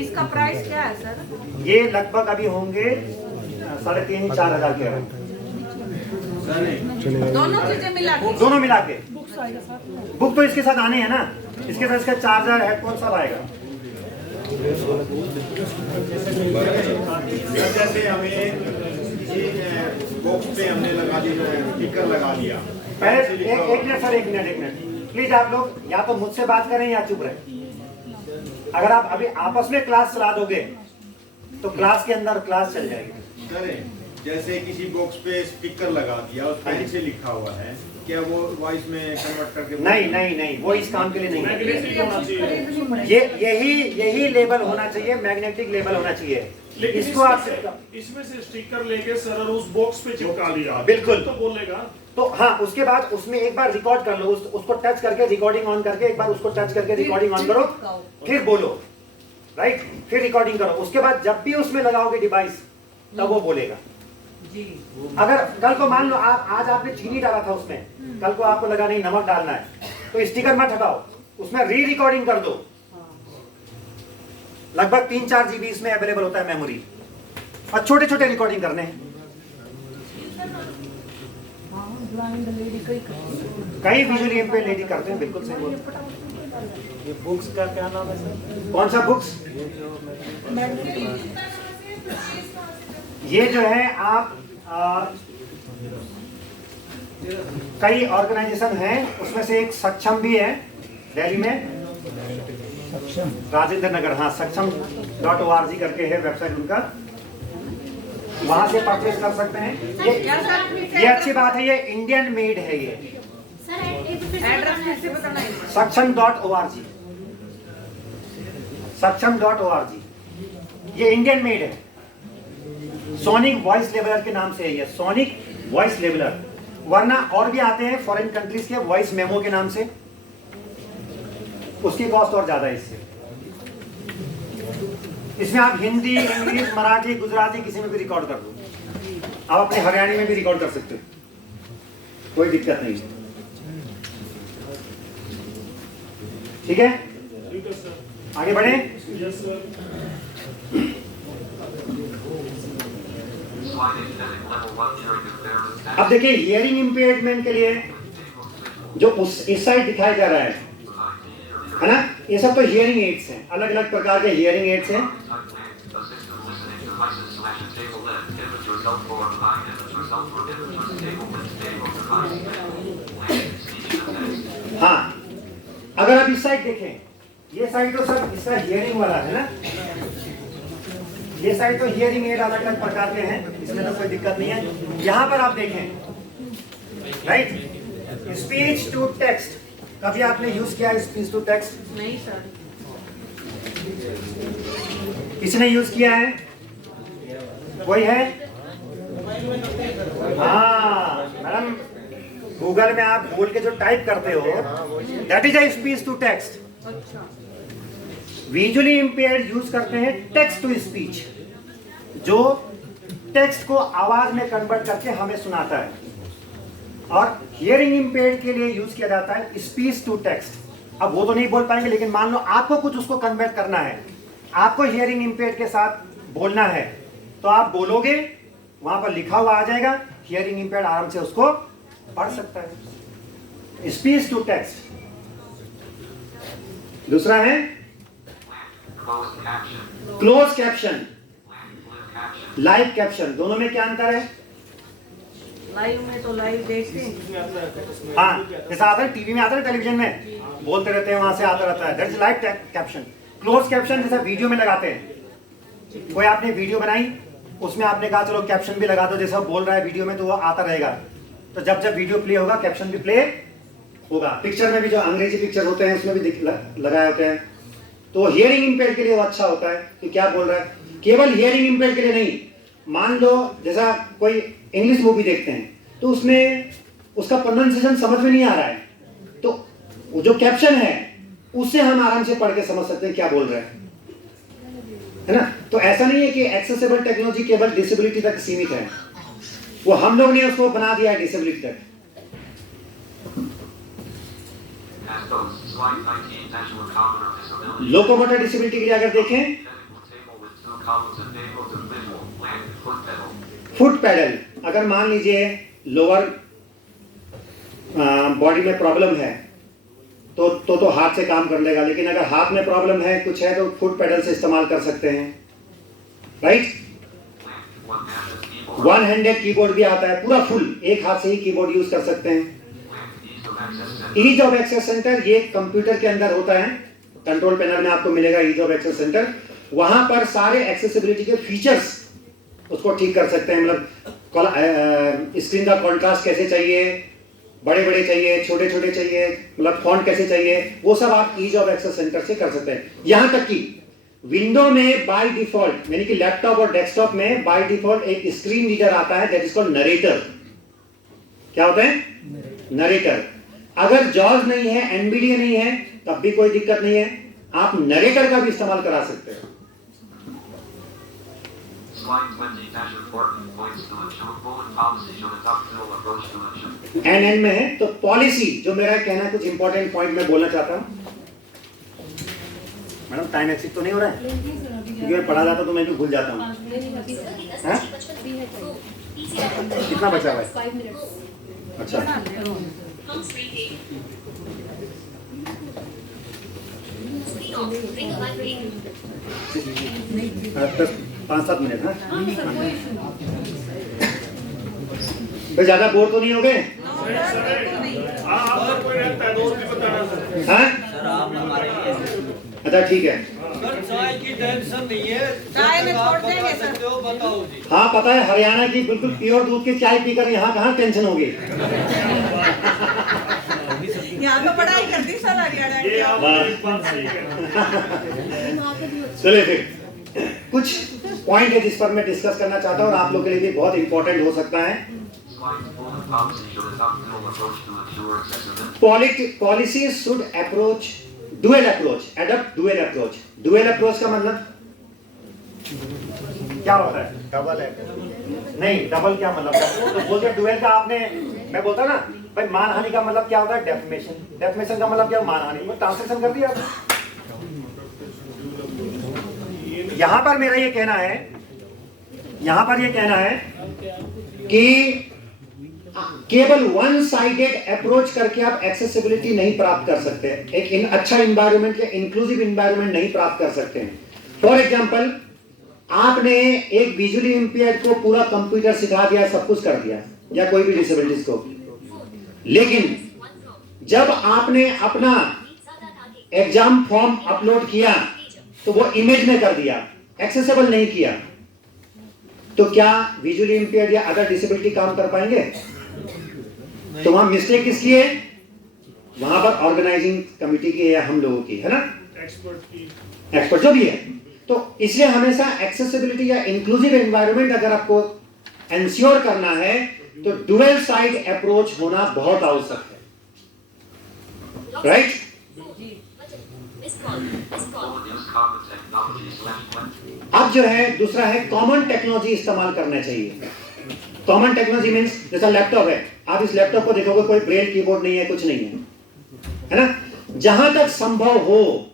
इसका प्राइस क्या है सर? ये लगभग अभी होंगे 3,500-4 हज़ार के होंगे। दोनों चीजें मिला के? दोनों मिला के। बुक तो इसके साथ आने हैं ना, इसके साथ इसका चार्जर, हेडफोन सब आएगा। जैसे हमें बॉक्स पे हमने लगा दिया, स्टिकर लगा दिया। पहले एक मिनट सर, एक मिनट प्लीज। आप लोग या तो मुझसे बात करें या चुप रहे। अगर आप अभी आपस में क्लास चला दोगे तो क्लास के अंदर क्लास चल जाएगी। सर जैसे किसी बॉक्स पे स्टिकर लगा दिया, उस पेन से लिखा हुआ है, क्या वो वॉइस में कन्वर्ट करके? नहीं, वो इस काम के लिए नहीं है। मैग्नेटिक होना चाहिए। यही लेबल होना चाहिए, मैग्नेटिक लेबल होना चाहिए। लेकिन इसको आप इसमें से स्टिकर लेके सर उस बॉक्स पे चिपका दिया, बिल्कुल तो बोलेगा। तो हाँ, उसके बाद उसमें एक बार रिकॉर्ड कर लो, उसको टच करके रिकॉर्डिंग ऑन करके, एक बार उसको टच करके रिकॉर्डिंग ऑन करो, फिर बोलो, राइट, फिर रिकॉर्डिंग करो। उसके बाद जब भी उसमें लगाओगे डिवाइस तब वो बोलेगा। अगर कल को मान लो आज आपने चीनी डाला था उसमें, कल को आपको लगा नहीं नमक डालना है, तो स्टिकर मत हटाओ, उसमें री रिकॉर्डिंग कर दो। लगभग 3-4 GB इसमें अवेलेबल होता है मेमोरी, और छोटे छोटे रिकॉर्डिंग करने हैं। कई विजुअली इम्पेयर्ड लेडी करते हैं, बिल्कुल सही बोल। ये बुक्स का क्या नाम है सर? कौन सा बुक्स? ये जो है आप कई ऑर्गेनाइजेशन हैं, उसमें से एक सक्षम भी है दिल्ली में, राजेंद्र नगर। हाँ, सक्षम.org करके है वेबसाइट उनका, वहां से परचेज कर सकते हैं। ये अच्छी बात है, ये इंडियन मेड है। ये एड्रेस कैसे बताना है? सक्षम.org, सक्षम.org, ये इंडियन मेड है। सोनिक वॉइस लेवलर के नाम से है ये, सोनिक वॉइस लेवलर। वरना और भी आते हैं फॉरेन कंट्रीज के वॉइस मेमो के नाम से, उसकी कॉस्ट और ज्यादा है इससे। इसमें आप हिंदी, इंग्लिश, मराठी, गुजराती किसी में भी रिकॉर्ड कर दो। आप अपने हरियाणी में भी रिकॉर्ड कर सकते हो, कोई दिक्कत नहीं है। ठीक है, ठीक है सर, आगे बढ़े। Yes sir. अब देखिए, हियरिंग इम्पेयरमेंट के लिए जो इस साइड दिखाया जा रहा है ना, ये सब तो हियरिंग एड्स हैं, अलग अलग प्रकार के हियरिंग एड्स हैं। हाँ, अगर आप इस साइड देखें, ये साइड तो सब इसका हियरिंग वाला है ना, ये साइड तो हियरिंग एड अलग अलग प्रकार के हैं, इसमें तो कोई दिक्कत नहीं है। यहाँ पर आप देखें, राइट, स्पीच टू टेक्स्ट, कभी आपने यूज किया स्पीच टू टेक्स्ट? नहीं सर। किसने यूज किया है? कोई है? हाँ मैडम, गूगल में आप बोल के जो टाइप करते हो, that is a speech to text. Visually impaired use करते हैं टेक्स्ट टू स्पीच, जो टेक्स्ट को आवाज में कन्वर्ट करके हमें सुनाता है। और हियरिंग इंपेयर्ड के लिए यूज किया जाता है स्पीच टू टेक्स्ट। अब वो तो नहीं बोल पाएंगे, लेकिन मान लो आपको कुछ उसको कन्वर्ट करना है, आपको हियरिंग इंपेयर्ड के साथ बोलना है, तो आप बोलोगे, वहां पर लिखा हुआ आ जाएगा, हियरिंग इंपेयर्ड आराम से उसको पढ़ सकता है। Speech to text. दूसरा है क्लोज कैप्शन, लाइव कैप्शन। दोनों में क्या अंतर है? लाइव में तो लाइव देखते हैं। हाँ, जैसा आता है टीवी में, आता है टेलीविजन में, बोलते रहते हैं, वहां से आता रहता है, that is live caption. Close caption जैसा वीडियो में लगाते हैं, कोई आपने वीडियो बनाई, उसमें आपने कहा चलो कैप्शन भी लगा दो, जैसा वो बोल रहा है वीडियो में तो वो आता रहेगा, तो जब जब वीडियो प्ले होगा कैप्शन भी प्ले होगा। पिक्चर में भी जो अंग्रेजी पिक्चर होते हैं उसमें भी लगाए होते हैं, तो हियरिंग इम्पेयर्ड के लिए वो अच्छा होता है कि क्या बोल रहा है। केवल हियरिंग इम्पेयर्ड के लिए नहीं, मान लो जैसा कोई इंग्लिश मूवी देखते हैं तो उसमें उसका प्रोनाउंसिएशन समझ में नहीं आ रहा है, तो वो जो कैप्शन है उससे हम आराम से पढ़ के समझ सकते हैं क्या बोल रहे हैं, है ना। तो ऐसा नहीं है कि एक्सेसिबल टेक्नोलॉजी केवल डिसेबिलिटी तक सीमित है, वो हम लोग ने उसको बना दिया है डिसेबिलिटी तक। As those, slide 19 dash locomotor disability. Locomotor disability के लिए अगर देखें, Medical table with 2 columns and tables of visual, land, foot pedal. Foot pedal, अगर मान लीजिए लोअर बॉडी में प्रॉब्लम है तो हाथ से काम कर लेगा, लेकिन अगर हाथ में प्रॉब्लम है कुछ है तो फुट पैडल से इस्तेमाल कर सकते हैं, राइट। वन हैंडेड कीबोर्ड भी आता है, पूरा फुल एक हाथ से ही कीबोर्ड यूज कर सकते हैं। ईज ऑफ एक्सेस सेंटर ये कंप्यूटर के अंदर होता है, कंट्रोल पैनल में आपको मिलेगा ईज ऑफ एक्सेस सेंटर, वहां पर सारे एक्सेसिबिलिटी के फीचर्स उसको ठीक कर सकते हैं, मतलब स्क्रीन का कॉन्ट्रास्ट कैसे चाहिए, बड़े बड़े चाहिए, छोटे छोटे चाहिए, मतलब फॉन्ट कैसे चाहिए, वो सब आप ईज ऑफ एक्सेस सेंटर से कर सकते हैं। यहां तक कि विंडो में बाय डिफॉल्ट, यानी कि लैपटॉप और डेस्कटॉप में बाय डिफॉल्ट एक स्क्रीन रीडर आता है, दैट इज कॉल्ड नरेटर। क्या होता है? नरेटर। अगर जॉज नहीं है, एनवीडिया नहीं है, तब भी कोई दिक्कत नहीं है, आप नरेटर का भी इस्तेमाल करा सकते हैं। Slide 20 dash important points to ensure bullet policy should adopt dual approach to ensure. एन में है तो पॉलिसी, जो मेरा कहना है कुछ इंपॉर्टेंट पॉइंट मैं बोलना चाहता हूं। मैडम टाइम एक्सिट तो नहीं हो रहा है, क्योंकि मैं पढ़ा जाता तो मैं भी भूल जाता हूँ। हाँ? कितना बचा हुआ है? 5 minutes. अच्छा, Home screen A. Screen off. Ring a vibrate. 5-7 minute. हाँ, भाई ज्यादा बोर तो नहीं हो गए? आपका कोई रहता है दोस्त भी बताना सर। हाँ? सर आप हमारे लिए अच्छा ठीक है। सर चाय की टेंशन नहीं है, चाय में छोड़ देंगे सर। जो बताओ जी। हाँ पता है, हरियाणा की बिल्कुल प्योर दूध की चाय पीकर यहाँ कहाँ टेंशन होगी। यहाँ तो पढ़ाई करती सर हरियाणा ये की। आपकी बात सही है। चलिए फिर कुछ पॉइंट है जिस पर मैं डिस्कस करना चाहता हूँ और आप लोग के लिए भी बहुत इंपॉर्टेंट हो सकता है। Slide bullet policy should adopt dual approach to ensure accessibility. Policy should approach dual approach, adopt dual approach. Dual approach का मतलब क्या होता है? डबल है नहीं, डबल क्या मतलब? तो बोलते डुअल का आपने, मैं बोलता ना भाई मानहानि का मतलब क्या होता है? डेफमेशन। डेफमेशन का मतलब क्या? मानहानि। वो ट्रांसलेशन कर दिया आपने। यहां पर मेरा ये कहना है, यहां पर ये कहना है कि केवल वन साइडेड अप्रोच करके आप एक्सेसिबिलिटी नहीं प्राप्त कर सकते, एक अच्छा इंवायरमेंट या इंक्लूसिव इंवायरमेंट नहीं प्राप्त कर सकते हैं। फॉर एग्जांपल, आपने एक विजुअली इंपेयर्ड को पूरा कंप्यूटर सिखा दिया, सब कुछ कर दिया, या कोई भी डिसेबिलिटीज को, लेकिन जब आपने अपना एग्जाम फॉर्म अपलोड किया तो वो इमेज में कर दिया, एक्सेसिबल नहीं किया, तो क्या विजुअली इंपेयर्ड या अदर डिसेबिलिटी काम कर पाएंगे? तो वहां मिस्टेक किसकी है? वहां पर ऑर्गेनाइजिंग कमिटी की या हम लोगों की, है ना, एक्सपर्ट जो भी है। तो इसलिए हमेशा एक्सेसिबिलिटी या इंक्लूसिव एनवायरनमेंट अगर आपको एंश्योर करना है तो डुअल साइड अप्रोच होना बहुत आवश्यक है, राइट? Use common technology/20. अब जो है दूसरा है कॉमन टेक्नोलॉजी इस्तेमाल करना चाहिए। कॉमन टेक्नोलॉजी मींस जैसा लैपटॉप है, आप इस लैपटॉप को देखोगे कोई ब्रेल कीबोर्ड नहीं है, कुछ नहीं है, है ना। जहां तक संभव हो,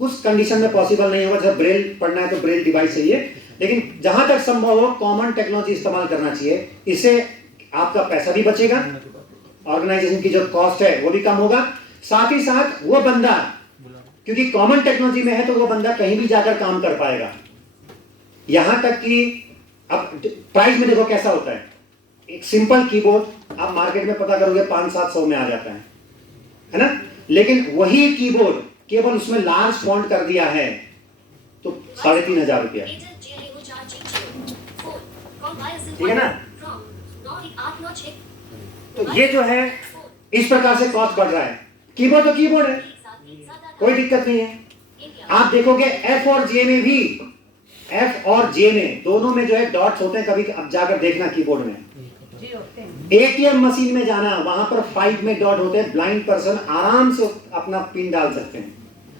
कुछ कंडीशन में पॉसिबल नहीं होगा, जब ब्रेल पढ़ना है तो ब्रेल डिवाइस चाहिए, लेकिन जहां तक संभव हो कॉमन टेक्नोलॉजी इस्तेमाल करना चाहिए। इससे आपका पैसा भी बचेगा, ऑर्गेनाइजेशन की जो कॉस्ट है वो भी कम होगा, साथ ही साथ वो बंदा, क्योंकि कॉमन टेक्नोलॉजी में है तो वो बंदा कहीं भी जाकर काम कर पाएगा। यहां तक कि अब प्राइस में देखो कैसा होता है, एक सिंपल कीबोर्ड आप मार्केट में पता करोगे 500-700 में आ जाता है ना, लेकिन वही कीबोर्ड केवल उसमें लार्ज फॉन्ट कर दिया है तो 3500 रुपया। ठीक है ना। तो ये जो है इस प्रकार से कॉस्ट बढ़ रहा है। कीबोर्ड तो कीबोर्ड है, कोई दिक्कत नहीं है। आप देखोगे एफ और जे में भी, एफ और जे में दोनों में जो है डॉट्स होते हैं। कभी अब जाकर देखना कीबोर्ड में, एटीएम मशीन में जाना, वहां पर 5 में डॉट होते हैं। ब्लाइंड पर्सन आराम से अपना पिन डाल सकते हैं।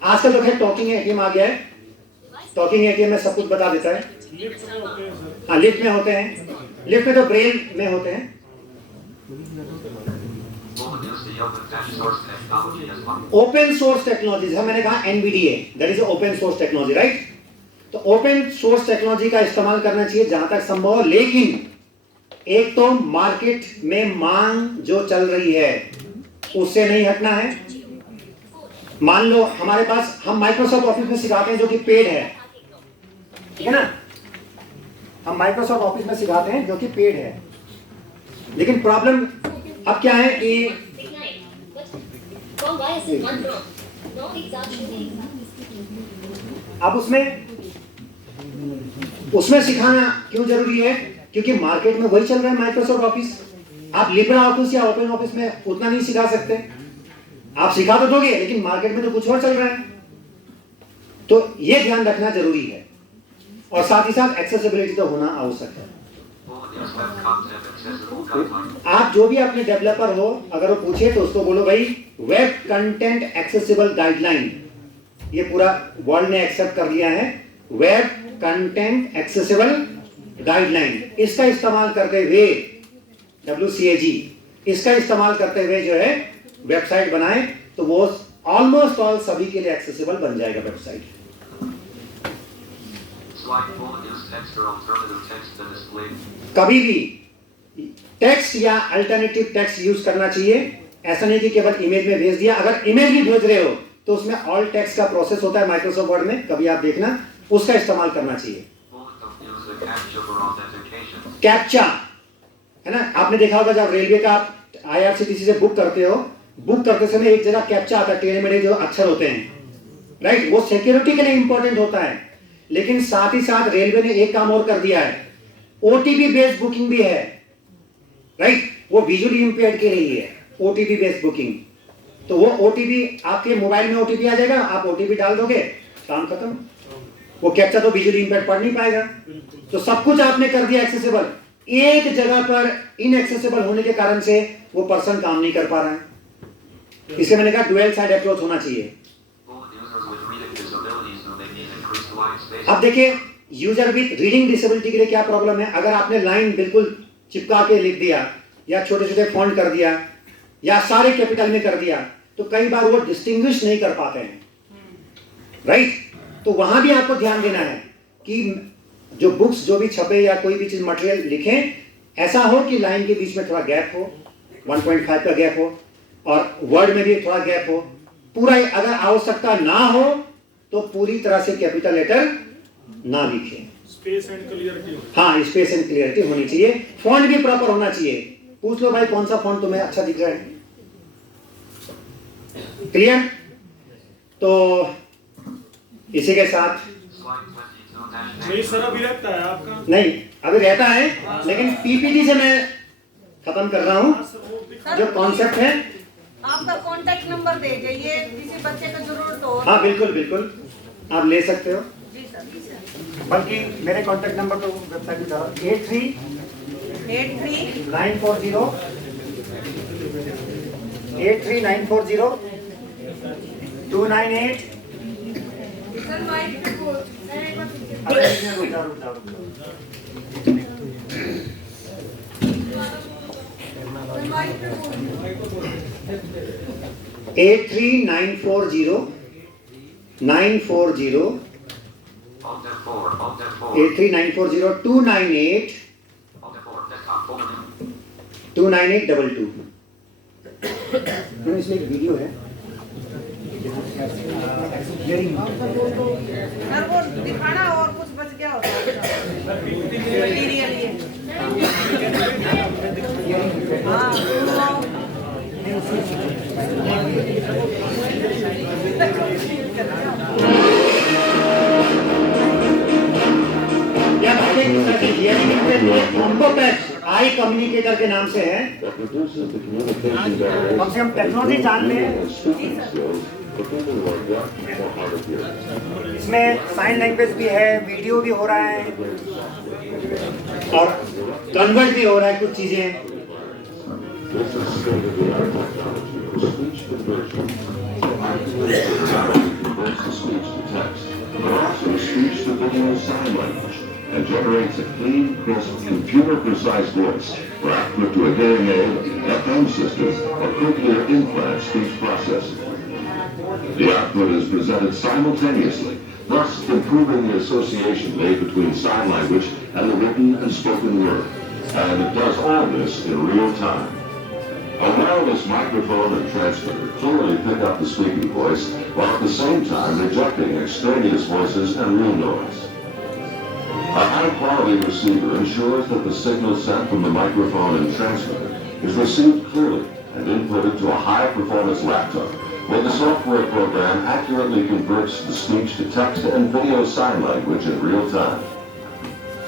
आजकल तो खैर टॉकिंग एटीएम आ गया है, टॉकिंग एटीएम में सब कुछ बता देता है। हाँ, लिफ्ट में होते हैं, लिफ्ट में तो ब्रेल में होते हैं। ओपन सोर्स टेक्नोलॉजी है, मैंने कहा NVDA, that is open source technology, right. तो ओपन सोर्स टेक्नोलॉजी का इस्तेमाल करना चाहिए जहां तक संभव हो, लेकिन एक तो मार्केट में मांग जो चल रही है उससे नहीं हटना है। मान लो हमारे पास, हम माइक्रोसॉफ्ट ऑफिस में सिखाते हैं जो कि पेड है, ठीक है ना। हम माइक्रोसॉफ्ट ऑफिस में सिखाते हैं जो कि पेड है, लेकिन प्रॉब्लम अब क्या है कि अब उसमें सिखाना क्यों जरूरी है, क्योंकि मार्केट में वही चल रहा है माइक्रोसॉफ्ट ऑफिस। आप लिब्रा ऑफिस या ओपन ऑफिस में उतना नहीं सिखा सकते। आप सिखा तो दोगे, लेकिन मार्केट में तो कुछ और चल रहा है। तो ये ध्यान रखना जरूरी है, और साथ ही साथ एक्सेसिबिलिटी तो होना आवश्यक है। आप जो भी अपने डेवलपर हो, अगर वो पूछे तो उसको बोलो भाई वेब कंटेंट एक्सेसिबल गाइडलाइन, ये पूरा वर्ल्ड ने एक्सेप्ट कर लिया है। वेब कंटेंट एक्सेसिबल गाइडलाइन, इसका इस्तेमाल करते हुए WCAG, इसका इस्तेमाल करते हुए जो है वेबसाइट बनाए, तो वो ऑलमोस्ट ऑल सभी के लिए एक्सेसिबल बन जाएगा वेबसाइट। कभी भी टेक्स्ट या अल्टरनेटिव टेक्स्ट यूज करना चाहिए। ऐसा नहीं कि केवल इमेज में भेज दिया। अगर इमेज भी भेज रहे हो तो उसमें ऑल टेक्स्ट का प्रोसेस होता है माइक्रोसॉफ्ट वर्ड में, कभी आप देखना, उसका इस्तेमाल करना चाहिए। कैप्चा है ना, आपने देखा होगा जब रेलवे का आप IRCTC से बुक करते हो, बुक करते समय एक जगह कैप्चा आता है, टेढ़े मेढ़े जो अक्षर होते हैं, राइट। वो सिक्योरिटी के लिए इंपॉर्टेंट होता है, लेकिन साथ ही साथ रेलवे ने एक काम और कर दिया है, OTP बेस्ड बुकिंग भी है, राइट। वो विजुअली इंपेयर्ड के लिए है OTP बेस्ड बुकिंग। तो वो OTP आपके मोबाइल में OTP आ जाएगा, आप OTP डाल दोगे, काम खत्म। वो कैप्चा तो विजुअली इंपेयर्ड पढ़ नहीं पाएगा। तो सब कुछ आपने कर दिया एक्सेसिबल, एक जगह पर इनएक्सेसिबल होने के कारण से वो पर्सन काम नहीं कर पा रहा है। इसलिए मैंने कहा डुअल साइड अप्रोच होना चाहिए। अब देखिए यूजर विद रीडिंग डिसेबिलिटी के लिए क्या प्रॉब्लम है। अगर आपने लाइन बिल्कुल चिपका के लिख दिया, या छोटे छोटे फॉन्ट कर दिया, या सारे कैपिटल में कर दिया, तो कई बार वो डिस्टिंग्विश नहीं कर पाते हैं, राइट। तो वहां भी आपको ध्यान देना है कि जो बुक्स जो भी छपे या कोई भी चीज मटेरियल लिखें, ऐसा हो कि लाइन के बीच में थोड़ा गैप हो, 1.5 का गैप हो, और वर्ड में भी थोड़ा गैप हो। पूरा अगर आवश्यकता ना हो तो पूरी तरह से कैपिटल लेटर ना लिखें। स्पेस एंड क्लियरिटी, हाँ, स्पेस एंड क्लियरिटी होनी चाहिए। फॉन्ट भी प्रॉपर होना चाहिए। पूछ लो भाई कौन सा फॉन्ट तुम्हें अच्छा दिख रहा है, क्लियर। तो इसी के साथ नहीं सर, अभी रहता है आपका? नहीं, अभी रहता है, लेकिन PPT से मैं खत्म कर रहा हूं। जो कॉन्सेप्ट है, आपका कांटेक्ट नंबर दे जाइए, किसी बच्चे को जरूरत हो। हाँ बिल्कुल बिल्कुल, आप ले सकते हो। जी सर। बल्कि मेरे कॉन्टेक्ट नंबर तो वेबसाइट में था, 83 940 298। सर माइक पे बोल। रुक जाओ। 83940 298 29822। इसमें एक वीडियो है, सर वो दिखाना और कुछ बच गया होता है मटीरियल ये। हाँ या भाई एक दूसरे से हियरिंग ये कॉम्बो पैक आई कम्युनिकेटर के नाम से है। कम से कम टेक्नोलॉजी जान लें। इसमें साइन लैंग्वेज भी है, वीडियो भी हो रहा है और कन्वर्ट भी हो रहा है कुछ चीजें। And generates a clean, crisp, computer-precise voice for output to a hearing aid, FM system, or cochlear implant speech processing. The output is presented simultaneously, thus improving the association made between sign language and the written and spoken word. And it does all this in real time. A wireless microphone and transmitter clearly pick up the speaking voice, while at the same time rejecting extraneous voices and real noise. A high-quality receiver ensures that the signal sent from the microphone and transmitter is received clearly and inputted to a high-performance laptop, where the software program accurately converts the speech to text and video sign language in real time.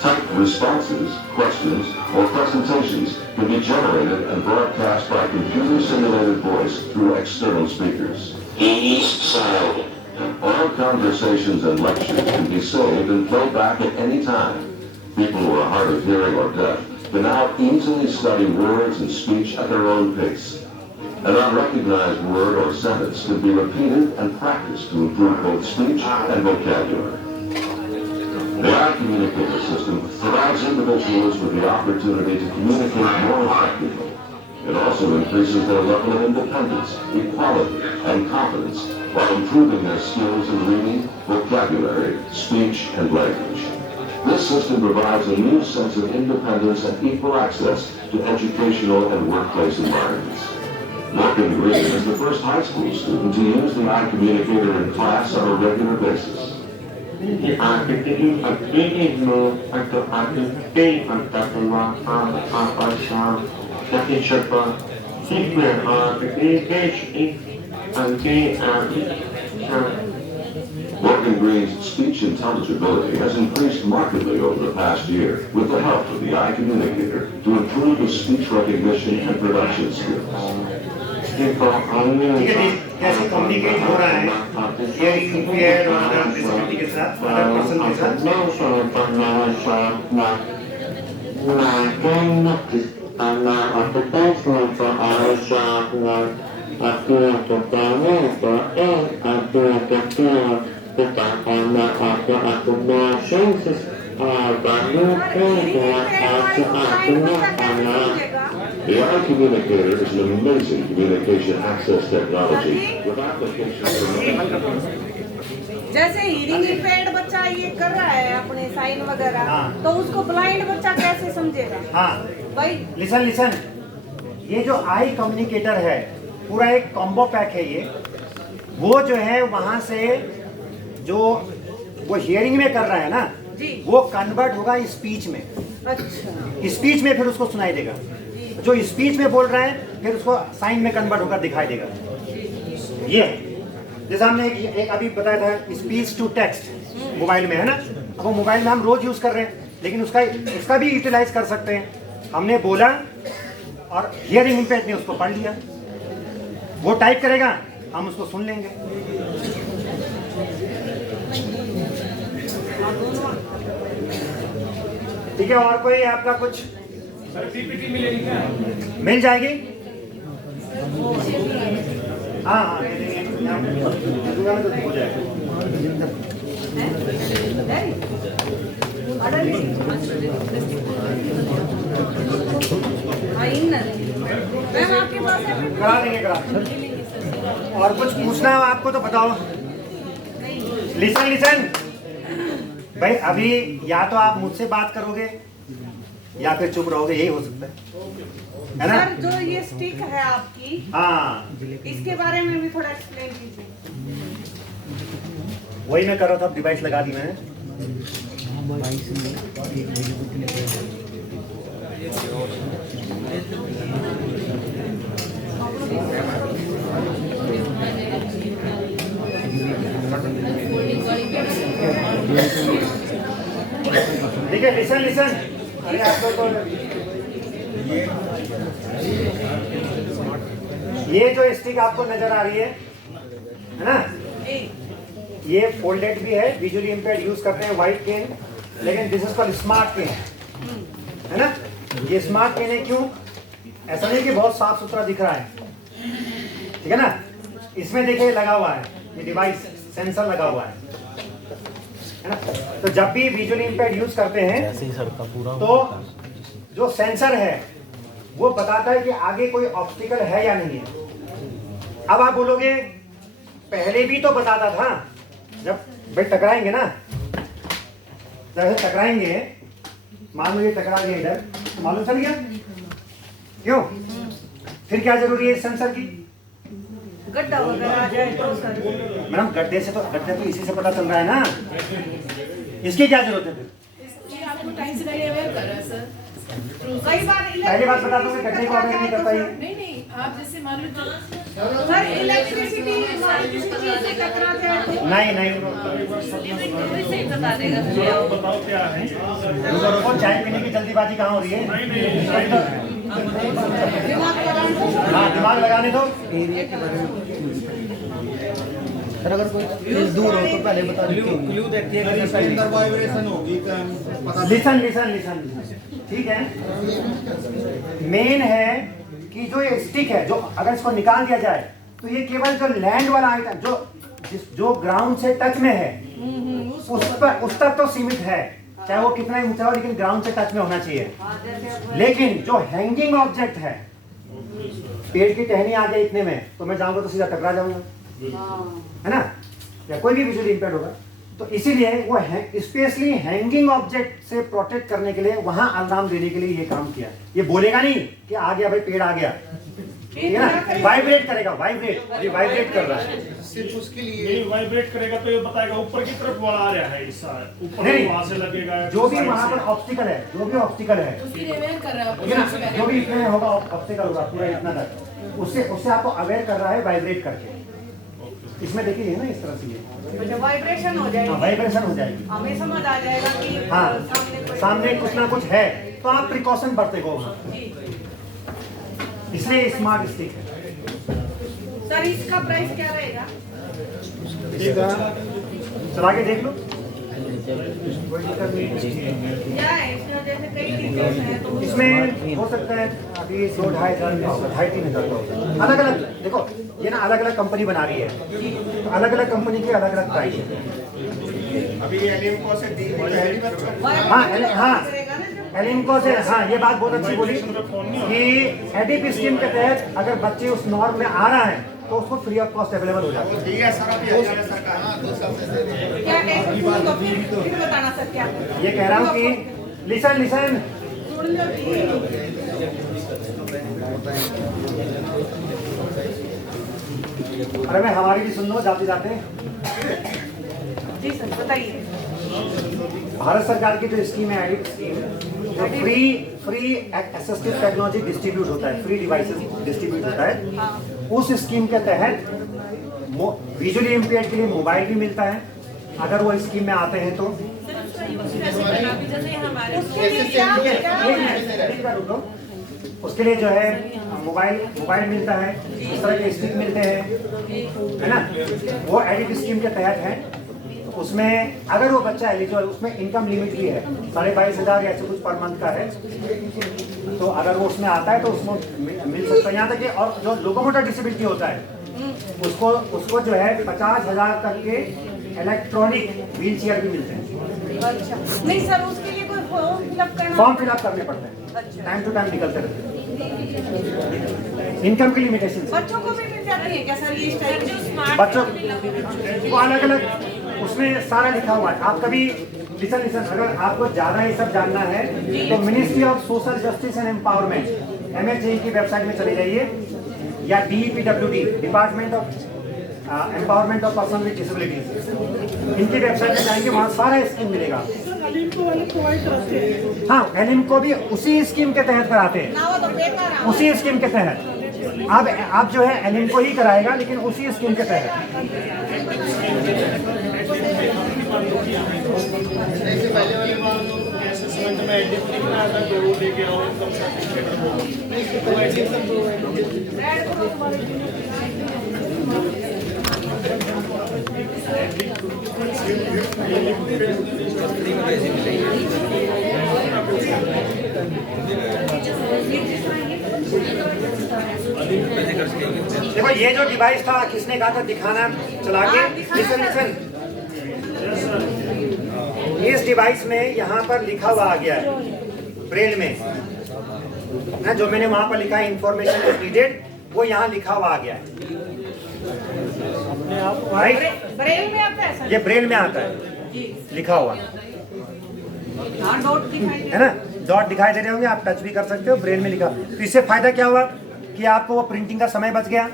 Typed responses, questions, or presentations can be generated and broadcast by computer-simulated voice through external speakers. Ease sound. All conversations and lectures can be saved and played back at any time. People who are hard of hearing or deaf can now easily study words and speech at their own pace. An unrecognized word or sentence can be repeated and practiced to improve both speech and vocabulary. The iCommunicator system provides individuals with the opportunity to communicate more effectively. It also increases their level of independence, equality, and confidence while improving their skills in reading, vocabulary, speech, and language. This system provides a new sense of independence and equal access to educational and workplace environments. Morgan Green is the first high school student to use the iCommunicator in class on a regular basis. Morgan Green's speech intelligibility has increased markedly over the past year with the help of the iCommunicator to improve his speech recognition and production skills. ठीक है, कैसे communicate हो रहा है ये impaired और other disability के साथ, अदर पर्सन के साथ। The iCommunicator is an amazing communication access technology with applications. जैसे हीरिंग इम्पेयर्ड बच्चा ये कर रहा है अपने साइन वगैरह, तो उसको ब्लाइंड बच्चा कैसे समझेगा? हाँ भाई लिसन, ये जो आई कम्युनिकेटर है पूरा एक कॉम्बो पैक है ये। वो जो है वहां से जो वो हियरिंग में कर रहा है ना जी, वो कन्वर्ट होगा स्पीच में। अच्छा, स्पीच में फिर उसको सुनाई देगा। जो स्पीच में बोल रहा है फिर उसको साइन में कन्वर्ट होकर दिखाई देगा। ये जैसे हमने एक अभी बताया था स्पीच टू टेक्स्ट मोबाइल में है ना, अब वो मोबाइल में हम रोज यूज कर रहे हैं, लेकिन उसका भी यूटिलाइज कर सकते हैं। हमने बोला और हियरिंग इम्पेयर्ड ने उसको पढ़ लिया, वो टाइप करेगा, हम उसको सुन लेंगे। ठीक है, और कोई आपका कुछ पीपीटी मिलेगी क्या? मिल जाएगी। हाँ हाँ हो जाएगा। आपके पास है? करा देंगे। और कुछ पूछना हो आपको तो बताओ। लिसन भाई, अभी या तो आप मुझसे बात करोगे या फिर चुप रहोगे, यही हो सकता है ना? सर जो ये स्टिक है आपकी, हाँ इसके बारे में भी थोड़ा एक्सप्लेन कीजिए। वही मैं कर रहा था, डिवाइस लगा दी मैंने। ठीक है, लिसन अरे आप लोग तो ये जो स्टिक आपको नजर आ रही है ना, ये फोल्डेड भी है, विजुअली इम्पेयर्ड यूज करते हैं व्हाइट पेन, लेकिन this is called smart pen, है ना। ये स्मार्ट पेन है क्यों? ऐसा नहीं कि बहुत साफ सुथरा दिख रहा है, ठीक है ना। इसमें देखिए लगा हुआ है ये डिवाइस, सेंसर लगा हुआ है ना। तो जब भी विजुअली इम्पेयर्ड यूज करते हैं तो जो सेंसर है वो बताता है कि आगे कोई ऑब्स्टिकल है या नहीं है। अब आप बोलोगे पहले भी तो बताता था, जब भाई टकराएंगे ना, जैसे टकराएंगे, मान लो ये टकरा गया इधर, तो मालूम चल गया क्यों? फिर क्या जरूरी है इस सेंसर की? गड्ढा वगैरह आ जाए तो सर। मैडम गड्ढे तो इसी से पता चल रहा है ना, इसकी क्या जरूरत है फिर? ये आपको टाइम से पहले अवेयर कर रहा है सर। कई बार पहली बात बता दूं कि गड्ढे को अवेयर नहीं करता ये। नहीं, आप जैसे मान लो सर इलेक्ट्रिसिटी से टकरा जाए तो नहीं बता देगा। बताओ क्या है? वो चाय पीने की जल्दीबाजी कहाँ हो रही है? हाँ, दिमाग लगाने दो। सर अगर कोई दूर हो तो पहले बता दीजिए। क्लू देखिए अगर इसके अंदर वाइब्रेशन होगी तो पता। लिसन, ठीक है। मेन है कि जो ये स्टिक है, जो अगर इसको निकाल दिया जाए तो ये केवल जो लैंड वाला आइटम जो ग्राउंड से टच में है उस तक तो सीमित है, चाहे वो कितना ही ऊंचा हो, लेकिन ग्राउंड से टच में होना चाहिए। लेकिन जो हैंगिंग ऑब्जेक्ट है, पेड़ की टहनी आ गई इतने में, तो मैं जाऊंगा तो सीधा टकरा जाऊंगा, है ना, या कोई भी विजुअली इंपेयर्ड होगा। तो इसीलिए वो स्पेशली हैंगिंग ऑब्जेक्ट से प्रोटेक्ट करने के लिए वहां अलार्म देने के लिए ये काम किया। ये बोलेगा नहीं कि आ गया भाई, पेड़ आ गया, ठीक है ना, वाइब्रेट करेगा, वाइब्रेट कर रहा है, सिर्फ उसके लिए नहीं वाइब्रेट करेगा तो ये बताएगा ऊपर की तरफ वाला आ रहा है, इस ऊपर नहीं, वहां से लगेगा। जो भी वहां पर ऑब्स्टिकल है, उसके लिए अवेयर कर रहा ठीक है ना, जो भी इतने होगा ऑब्स्टिकल होगा पूरा इतना तक, उससे आपको अवेयर कर रहा है वाइब्रेट करके। इसमें देखिए है ना, इस तरह से ये जब वाइब्रेशन हो जाएगी, वाइब्रेशन हो जाएगी, हमें समझ आ जाएगा कि हाँ सामने कुछ ना कुछ है, तो आप प्रिकॉशन बरतेगा वहाँ, इसलिए स्मार्ट स्टिक है। सर इसका प्राइस क्या रहेगा? चला के देख लो। क्या है इसमें? जैसे कई फीचर्स हैं तो इसमें हो सकता है अभी 2-2.5 हज़ार 2.5-3 हज़ार अलग अलग। देखो ये ना अलग अलग कंपनी बना रही है, तो अलग अलग कंपनी की अलग अलग प्राइस है। अभी एलिम्को से दी पहली बार हाँ एलिम्को से, हाँ ये बात बहुत अच्छी बोली कि एडीपी स्कीम के तहत अगर बच्चे उस नॉर्म में आ रहा है तो उसको फ्री ऑफ कॉस्ट अवेलेबल हो जाता है। ठीक है सर, अभी सरकार क्या तो फिर बताना सर क्या? ये कह रहा हूँ कि लिसन सुन लो अरे मैं हमारी भी सुन लो जाते जाते। जी सर बताइए। भारत सरकार की जो स्कीम है एडिट स्कीम, जो फ्री असिस्टिव टेक्नोलॉजी डिस्ट्रीब्यूट होता है, फ्री डिवाइसेस डिस्ट्रीब्यूट होता है, उस स्कीम के तहत विजुअली इम्पेयर्ड के लिए मोबाइल भी मिलता है अगर वो स्कीम में आते हैं तो। उसके लिए जो है मोबाइल मिलता है, इस तरह के स्टिक मिलते हैं, है ना, वो एडिट स्कीम के तहत है। उसमें अगर वो बच्चा एलिजिबल, उसमें इनकम लिमिट भी है, 22,500 या ऐसे कुछ पर मंथ का है, तो अगर वो उसमें आता है तो उसमें मिल सकता है। यहाँ तक कि और जो लोकोमोटर डिसेबिलिटी होता है उसको जो है 50,000 तक के इलेक्ट्रॉनिक व्हील चेयर भी मिलते हैं। अच्छा नहीं सर, उसके लिए कोई फॉर्म फिलअप करने पड़ते हैं, टाइम टू टाइम निकलते रहते हैं। इनकम की लिमिटेशन बच्चों को भी मिल जाती है क्या सर ये स्टाइल? बच्चों को अलग अलग उसमें सारा लिखा हुआ है। आप कभी लिसन अगर आपको ज्यादा ये सब जानना है तो ministry of social justice and empowerment MHA की वेबसाइट में चले जाइए, या DEPWD department of empowerment of person with disabilities, इनकी वेबसाइट में जाएंगे, वहाँ सारा स्कीम मिलेगा। हाँ एलिम्को भी उसी स्कीम के तहत कराते हैं, उसी स्कीम के तहत। आप जो है एलिम्को ही कराएगा, लेकिन उसी स्कीम के तहत। पहले वाले में आता है तो वो लेके आओ इनकम सर्टिफिकेट देखो ये जो डिवाइस था किसने कहा था दिखाना चला के, लिसन लिसन, इस डिवाइस में यहाँ पर लिखा हुआ आ गया है ब्रेल में ना, जो मैंने वहाँ पर लिखा है इंफॉर्मेशन इज नीडेड, वो यहाँ लिखा हुआ आ गया है। ब्रेल में आता है सर? ये ब्रेल में आता है लिखा हुआ हाँ, डॉट दिखाई है ना, डॉट दिखाई दे रहे होंगे, आप टच भी कर सकते हो, ब्रेल में लिखा। तो इससे फायदा क्या हुआ कि आपको वो प्रिंटिंग का समय बच गया,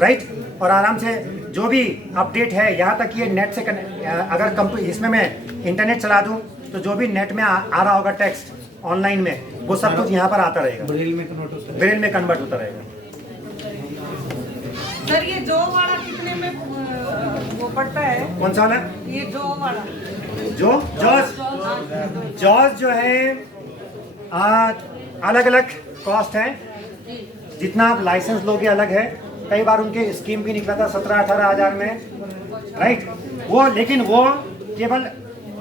राइट, और आराम से जो भी अपडेट है, यहाँ तक कि ये नेट से अगर इसमें मैं इंटरनेट चला दूँ तो जो भी नेट में आ रहा होगा टेक्स्ट ऑनलाइन में, वो सब कुछ यहाँ पर आता रहेगा, ब्रेल में कन्वर्ट होता रहेगा। सर ये जो वाला कितने में वो पड़ता है? कौन सा वाला? ये जो वाला जॉज जो है अलग अलग कॉस्ट है, जितना आप लाइसेंस लोगे अलग है। कई बार उनके स्कीम भी निकला था 17-18 हज़ार में, राइट, वो लेकिन वो केवल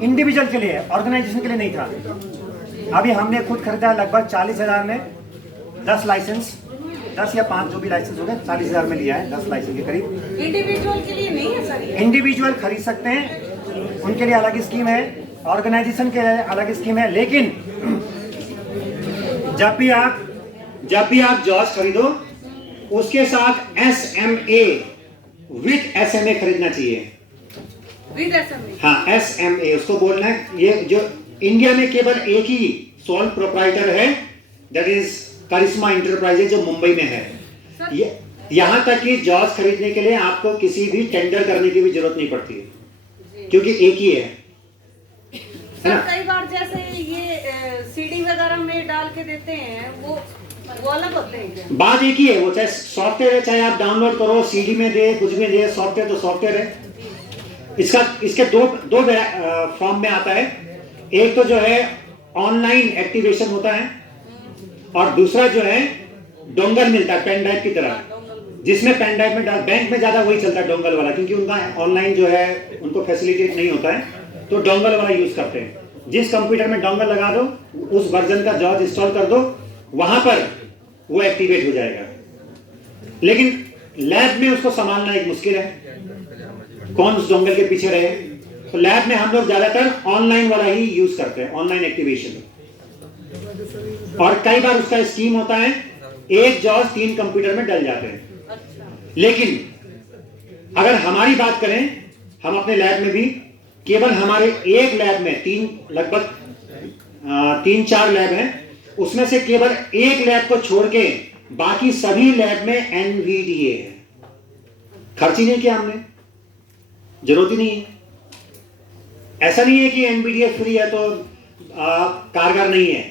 इंडिविजुअल के लिए, ऑर्गेनाइजेशन के लिए नहीं था। अभी हमने खुद खरीदा लगभग 40,000 में 10 लाइसेंस, 10 या 5 जो भी लाइसेंस हो गए, 40,000 में लिया है, 10 लाइसेंस के करीब। इंडिविजुअल के लिए नहीं है सर? इंडिविजुअल खरीद सकते हैं, उनके लिए अलग स्कीम है, ऑर्गेनाइजेशन के लिए अलग स्कीम है। लेकिन जब भी आप जॉज खरीदो उसके साथ SMA विद SMA खरीदना चाहिए। With SMA? हाँ, SMA उसको बोलना है। ये जो इंडिया में केवल एक ही सोल प्रोप्राइटर है, दैट इज करिश्मा इंटरप्राइजेज, जो मुंबई में है। यहाँ तक कि जॉज खरीदने के लिए आपको किसी भी टेंडर करने की भी जरूरत नहीं पड़ती है, क्योंकि एक ही है। सर कई बार जैसे ये CD वगैरह में डाल के देते हैं, वो अलग होते हैं क्या? बात एक ही है, वो चाहे सॉफ्टवेयर है, चाहे आप डाउनलोड करो, CD में दे, कुछ में दे, सॉफ्टवेयर तो सॉफ्टवेयर है। इसके दो फॉर्म में आता है। एक तो जो है ऑनलाइन एक्टिवेशन होता है, और दूसरा जो है डोंगल मिलता है पेन ड्राइव की तरह, जिसमें पेन ड्राइव में बैंक में ज्यादा वही चलता है डोंगल वाला, क्योंकि उनका ऑनलाइन जो है उनको फैसिलिटेट नहीं होता है, तो डोंगल वाला यूज करते हैं। जिस कंप्यूटर में डोंगल लगा दो, उस वर्जन का जॉज इंस्टॉल कर दो, वहां पर वो एक्टिवेट हो जाएगा। लेकिन लैब में उसको संभालना एक मुश्किल है, कौन उस डोंगल के पीछे रहे। तो लैब में हम लोग ज्यादातर ऑनलाइन वाला ही यूज करते हैं, ऑनलाइन एक्टिवेशन। और कई बार उसका स्कीम होता है, एक जॉज 3 कंप्यूटर में डल जाते हैं। लेकिन अगर हमारी बात करें, हम अपने लैब में भी केवल हमारे एक लैब में लगभग 3-4 लैब हैं, उसमें से केवल एक लैब को छोड़ के बाकी सभी लैब में NVDA है। खर्च ही नहीं किया हमने, जरूरत ही नहीं है। ऐसा नहीं है कि NVDA फ्री है तो कारगर नहीं है।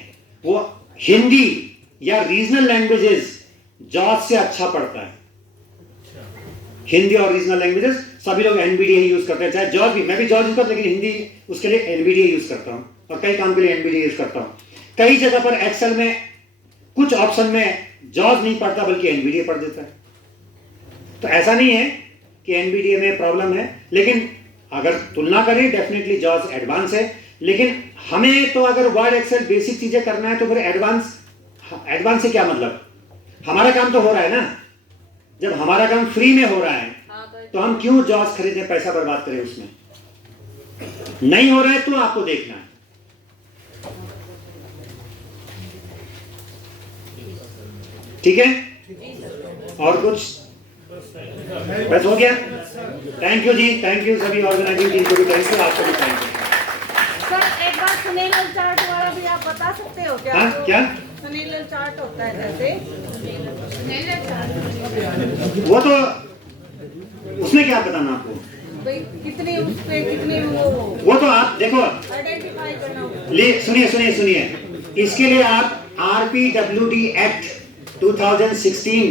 वो हिंदी या रीजनल लैंग्वेजेस जॉज से अच्छा पड़ता है। हिंदी और रीजनल लैंग्वेजेस सभी लोग NVDA ही यूज करते हैं, चाहे जॉज भी, मैं भी जॉज यूज करता हूं, लेकिन हिंदी उसके लिए NVDA यूज करता हूं, और कई काम के लिए NVDA यूज करता हूं। कई जगह पर एक्सेल में कुछ ऑप्शन में जॉज नहीं पड़ता, बल्कि NVDA पढ़ देता है। तो ऐसा नहीं है कि NVDA में प्रॉब्लम है, लेकिन अगर तुलना करें डेफिनेटली जॉज एडवांस है। लेकिन हमें तो अगर वर्ड एक्सेल बेसिक चीजें करना है तो फिर एडवांस से क्या मतलब, हमारा काम तो हो रहा है ना। जब हमारा काम फ्री में हो रहा है तो हम क्यों जॉज खरीदें, पैसा बर्बाद करें उसमें। नहीं हो रहा है तो आपको देखना है। ठीक है, और कुछ बस हो गया। थैंक यू जी, थैंक यू सभी ऑर्गेनाइजिंग टीम को भी थैंक यू, आपको भी थैंक यू। सर एक बार सुनील चार्ट वाला भी आप बता सकते हो क्या? हाँ, क्या सुनील चार्ट होता है जैसे, वो तो उसमें क्या बताना आपको, भाई कितने उस पे कितने वो तो आप देखो, आइडेंटिफाई करना होगा। सुनिए, इसके लिए आप RPWD एक्ट 2016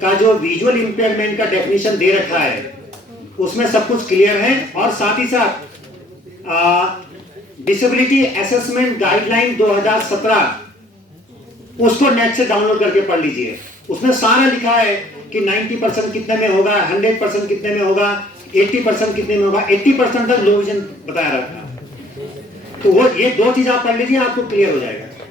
का जो विजुअल इंपेयरमेंट का डेफिनेशन दे रखा है, उसमें सब कुछ क्लियर है। और साथ ही साथ डिसेबिलिटी असेसमेंट गाइडलाइन 2017, उसको नेट से डाउनलोड करके पढ़ लीजिए। उसमें सारा लिखा है कि 90% कितने में होगा, 100% कितने में होगा, 80% कितने में होगा, 80% तक लो विजन बताया रखा। तो वो ये दो चीज आप पढ़ लीजिए, आपको क्लियर हो जाएगा।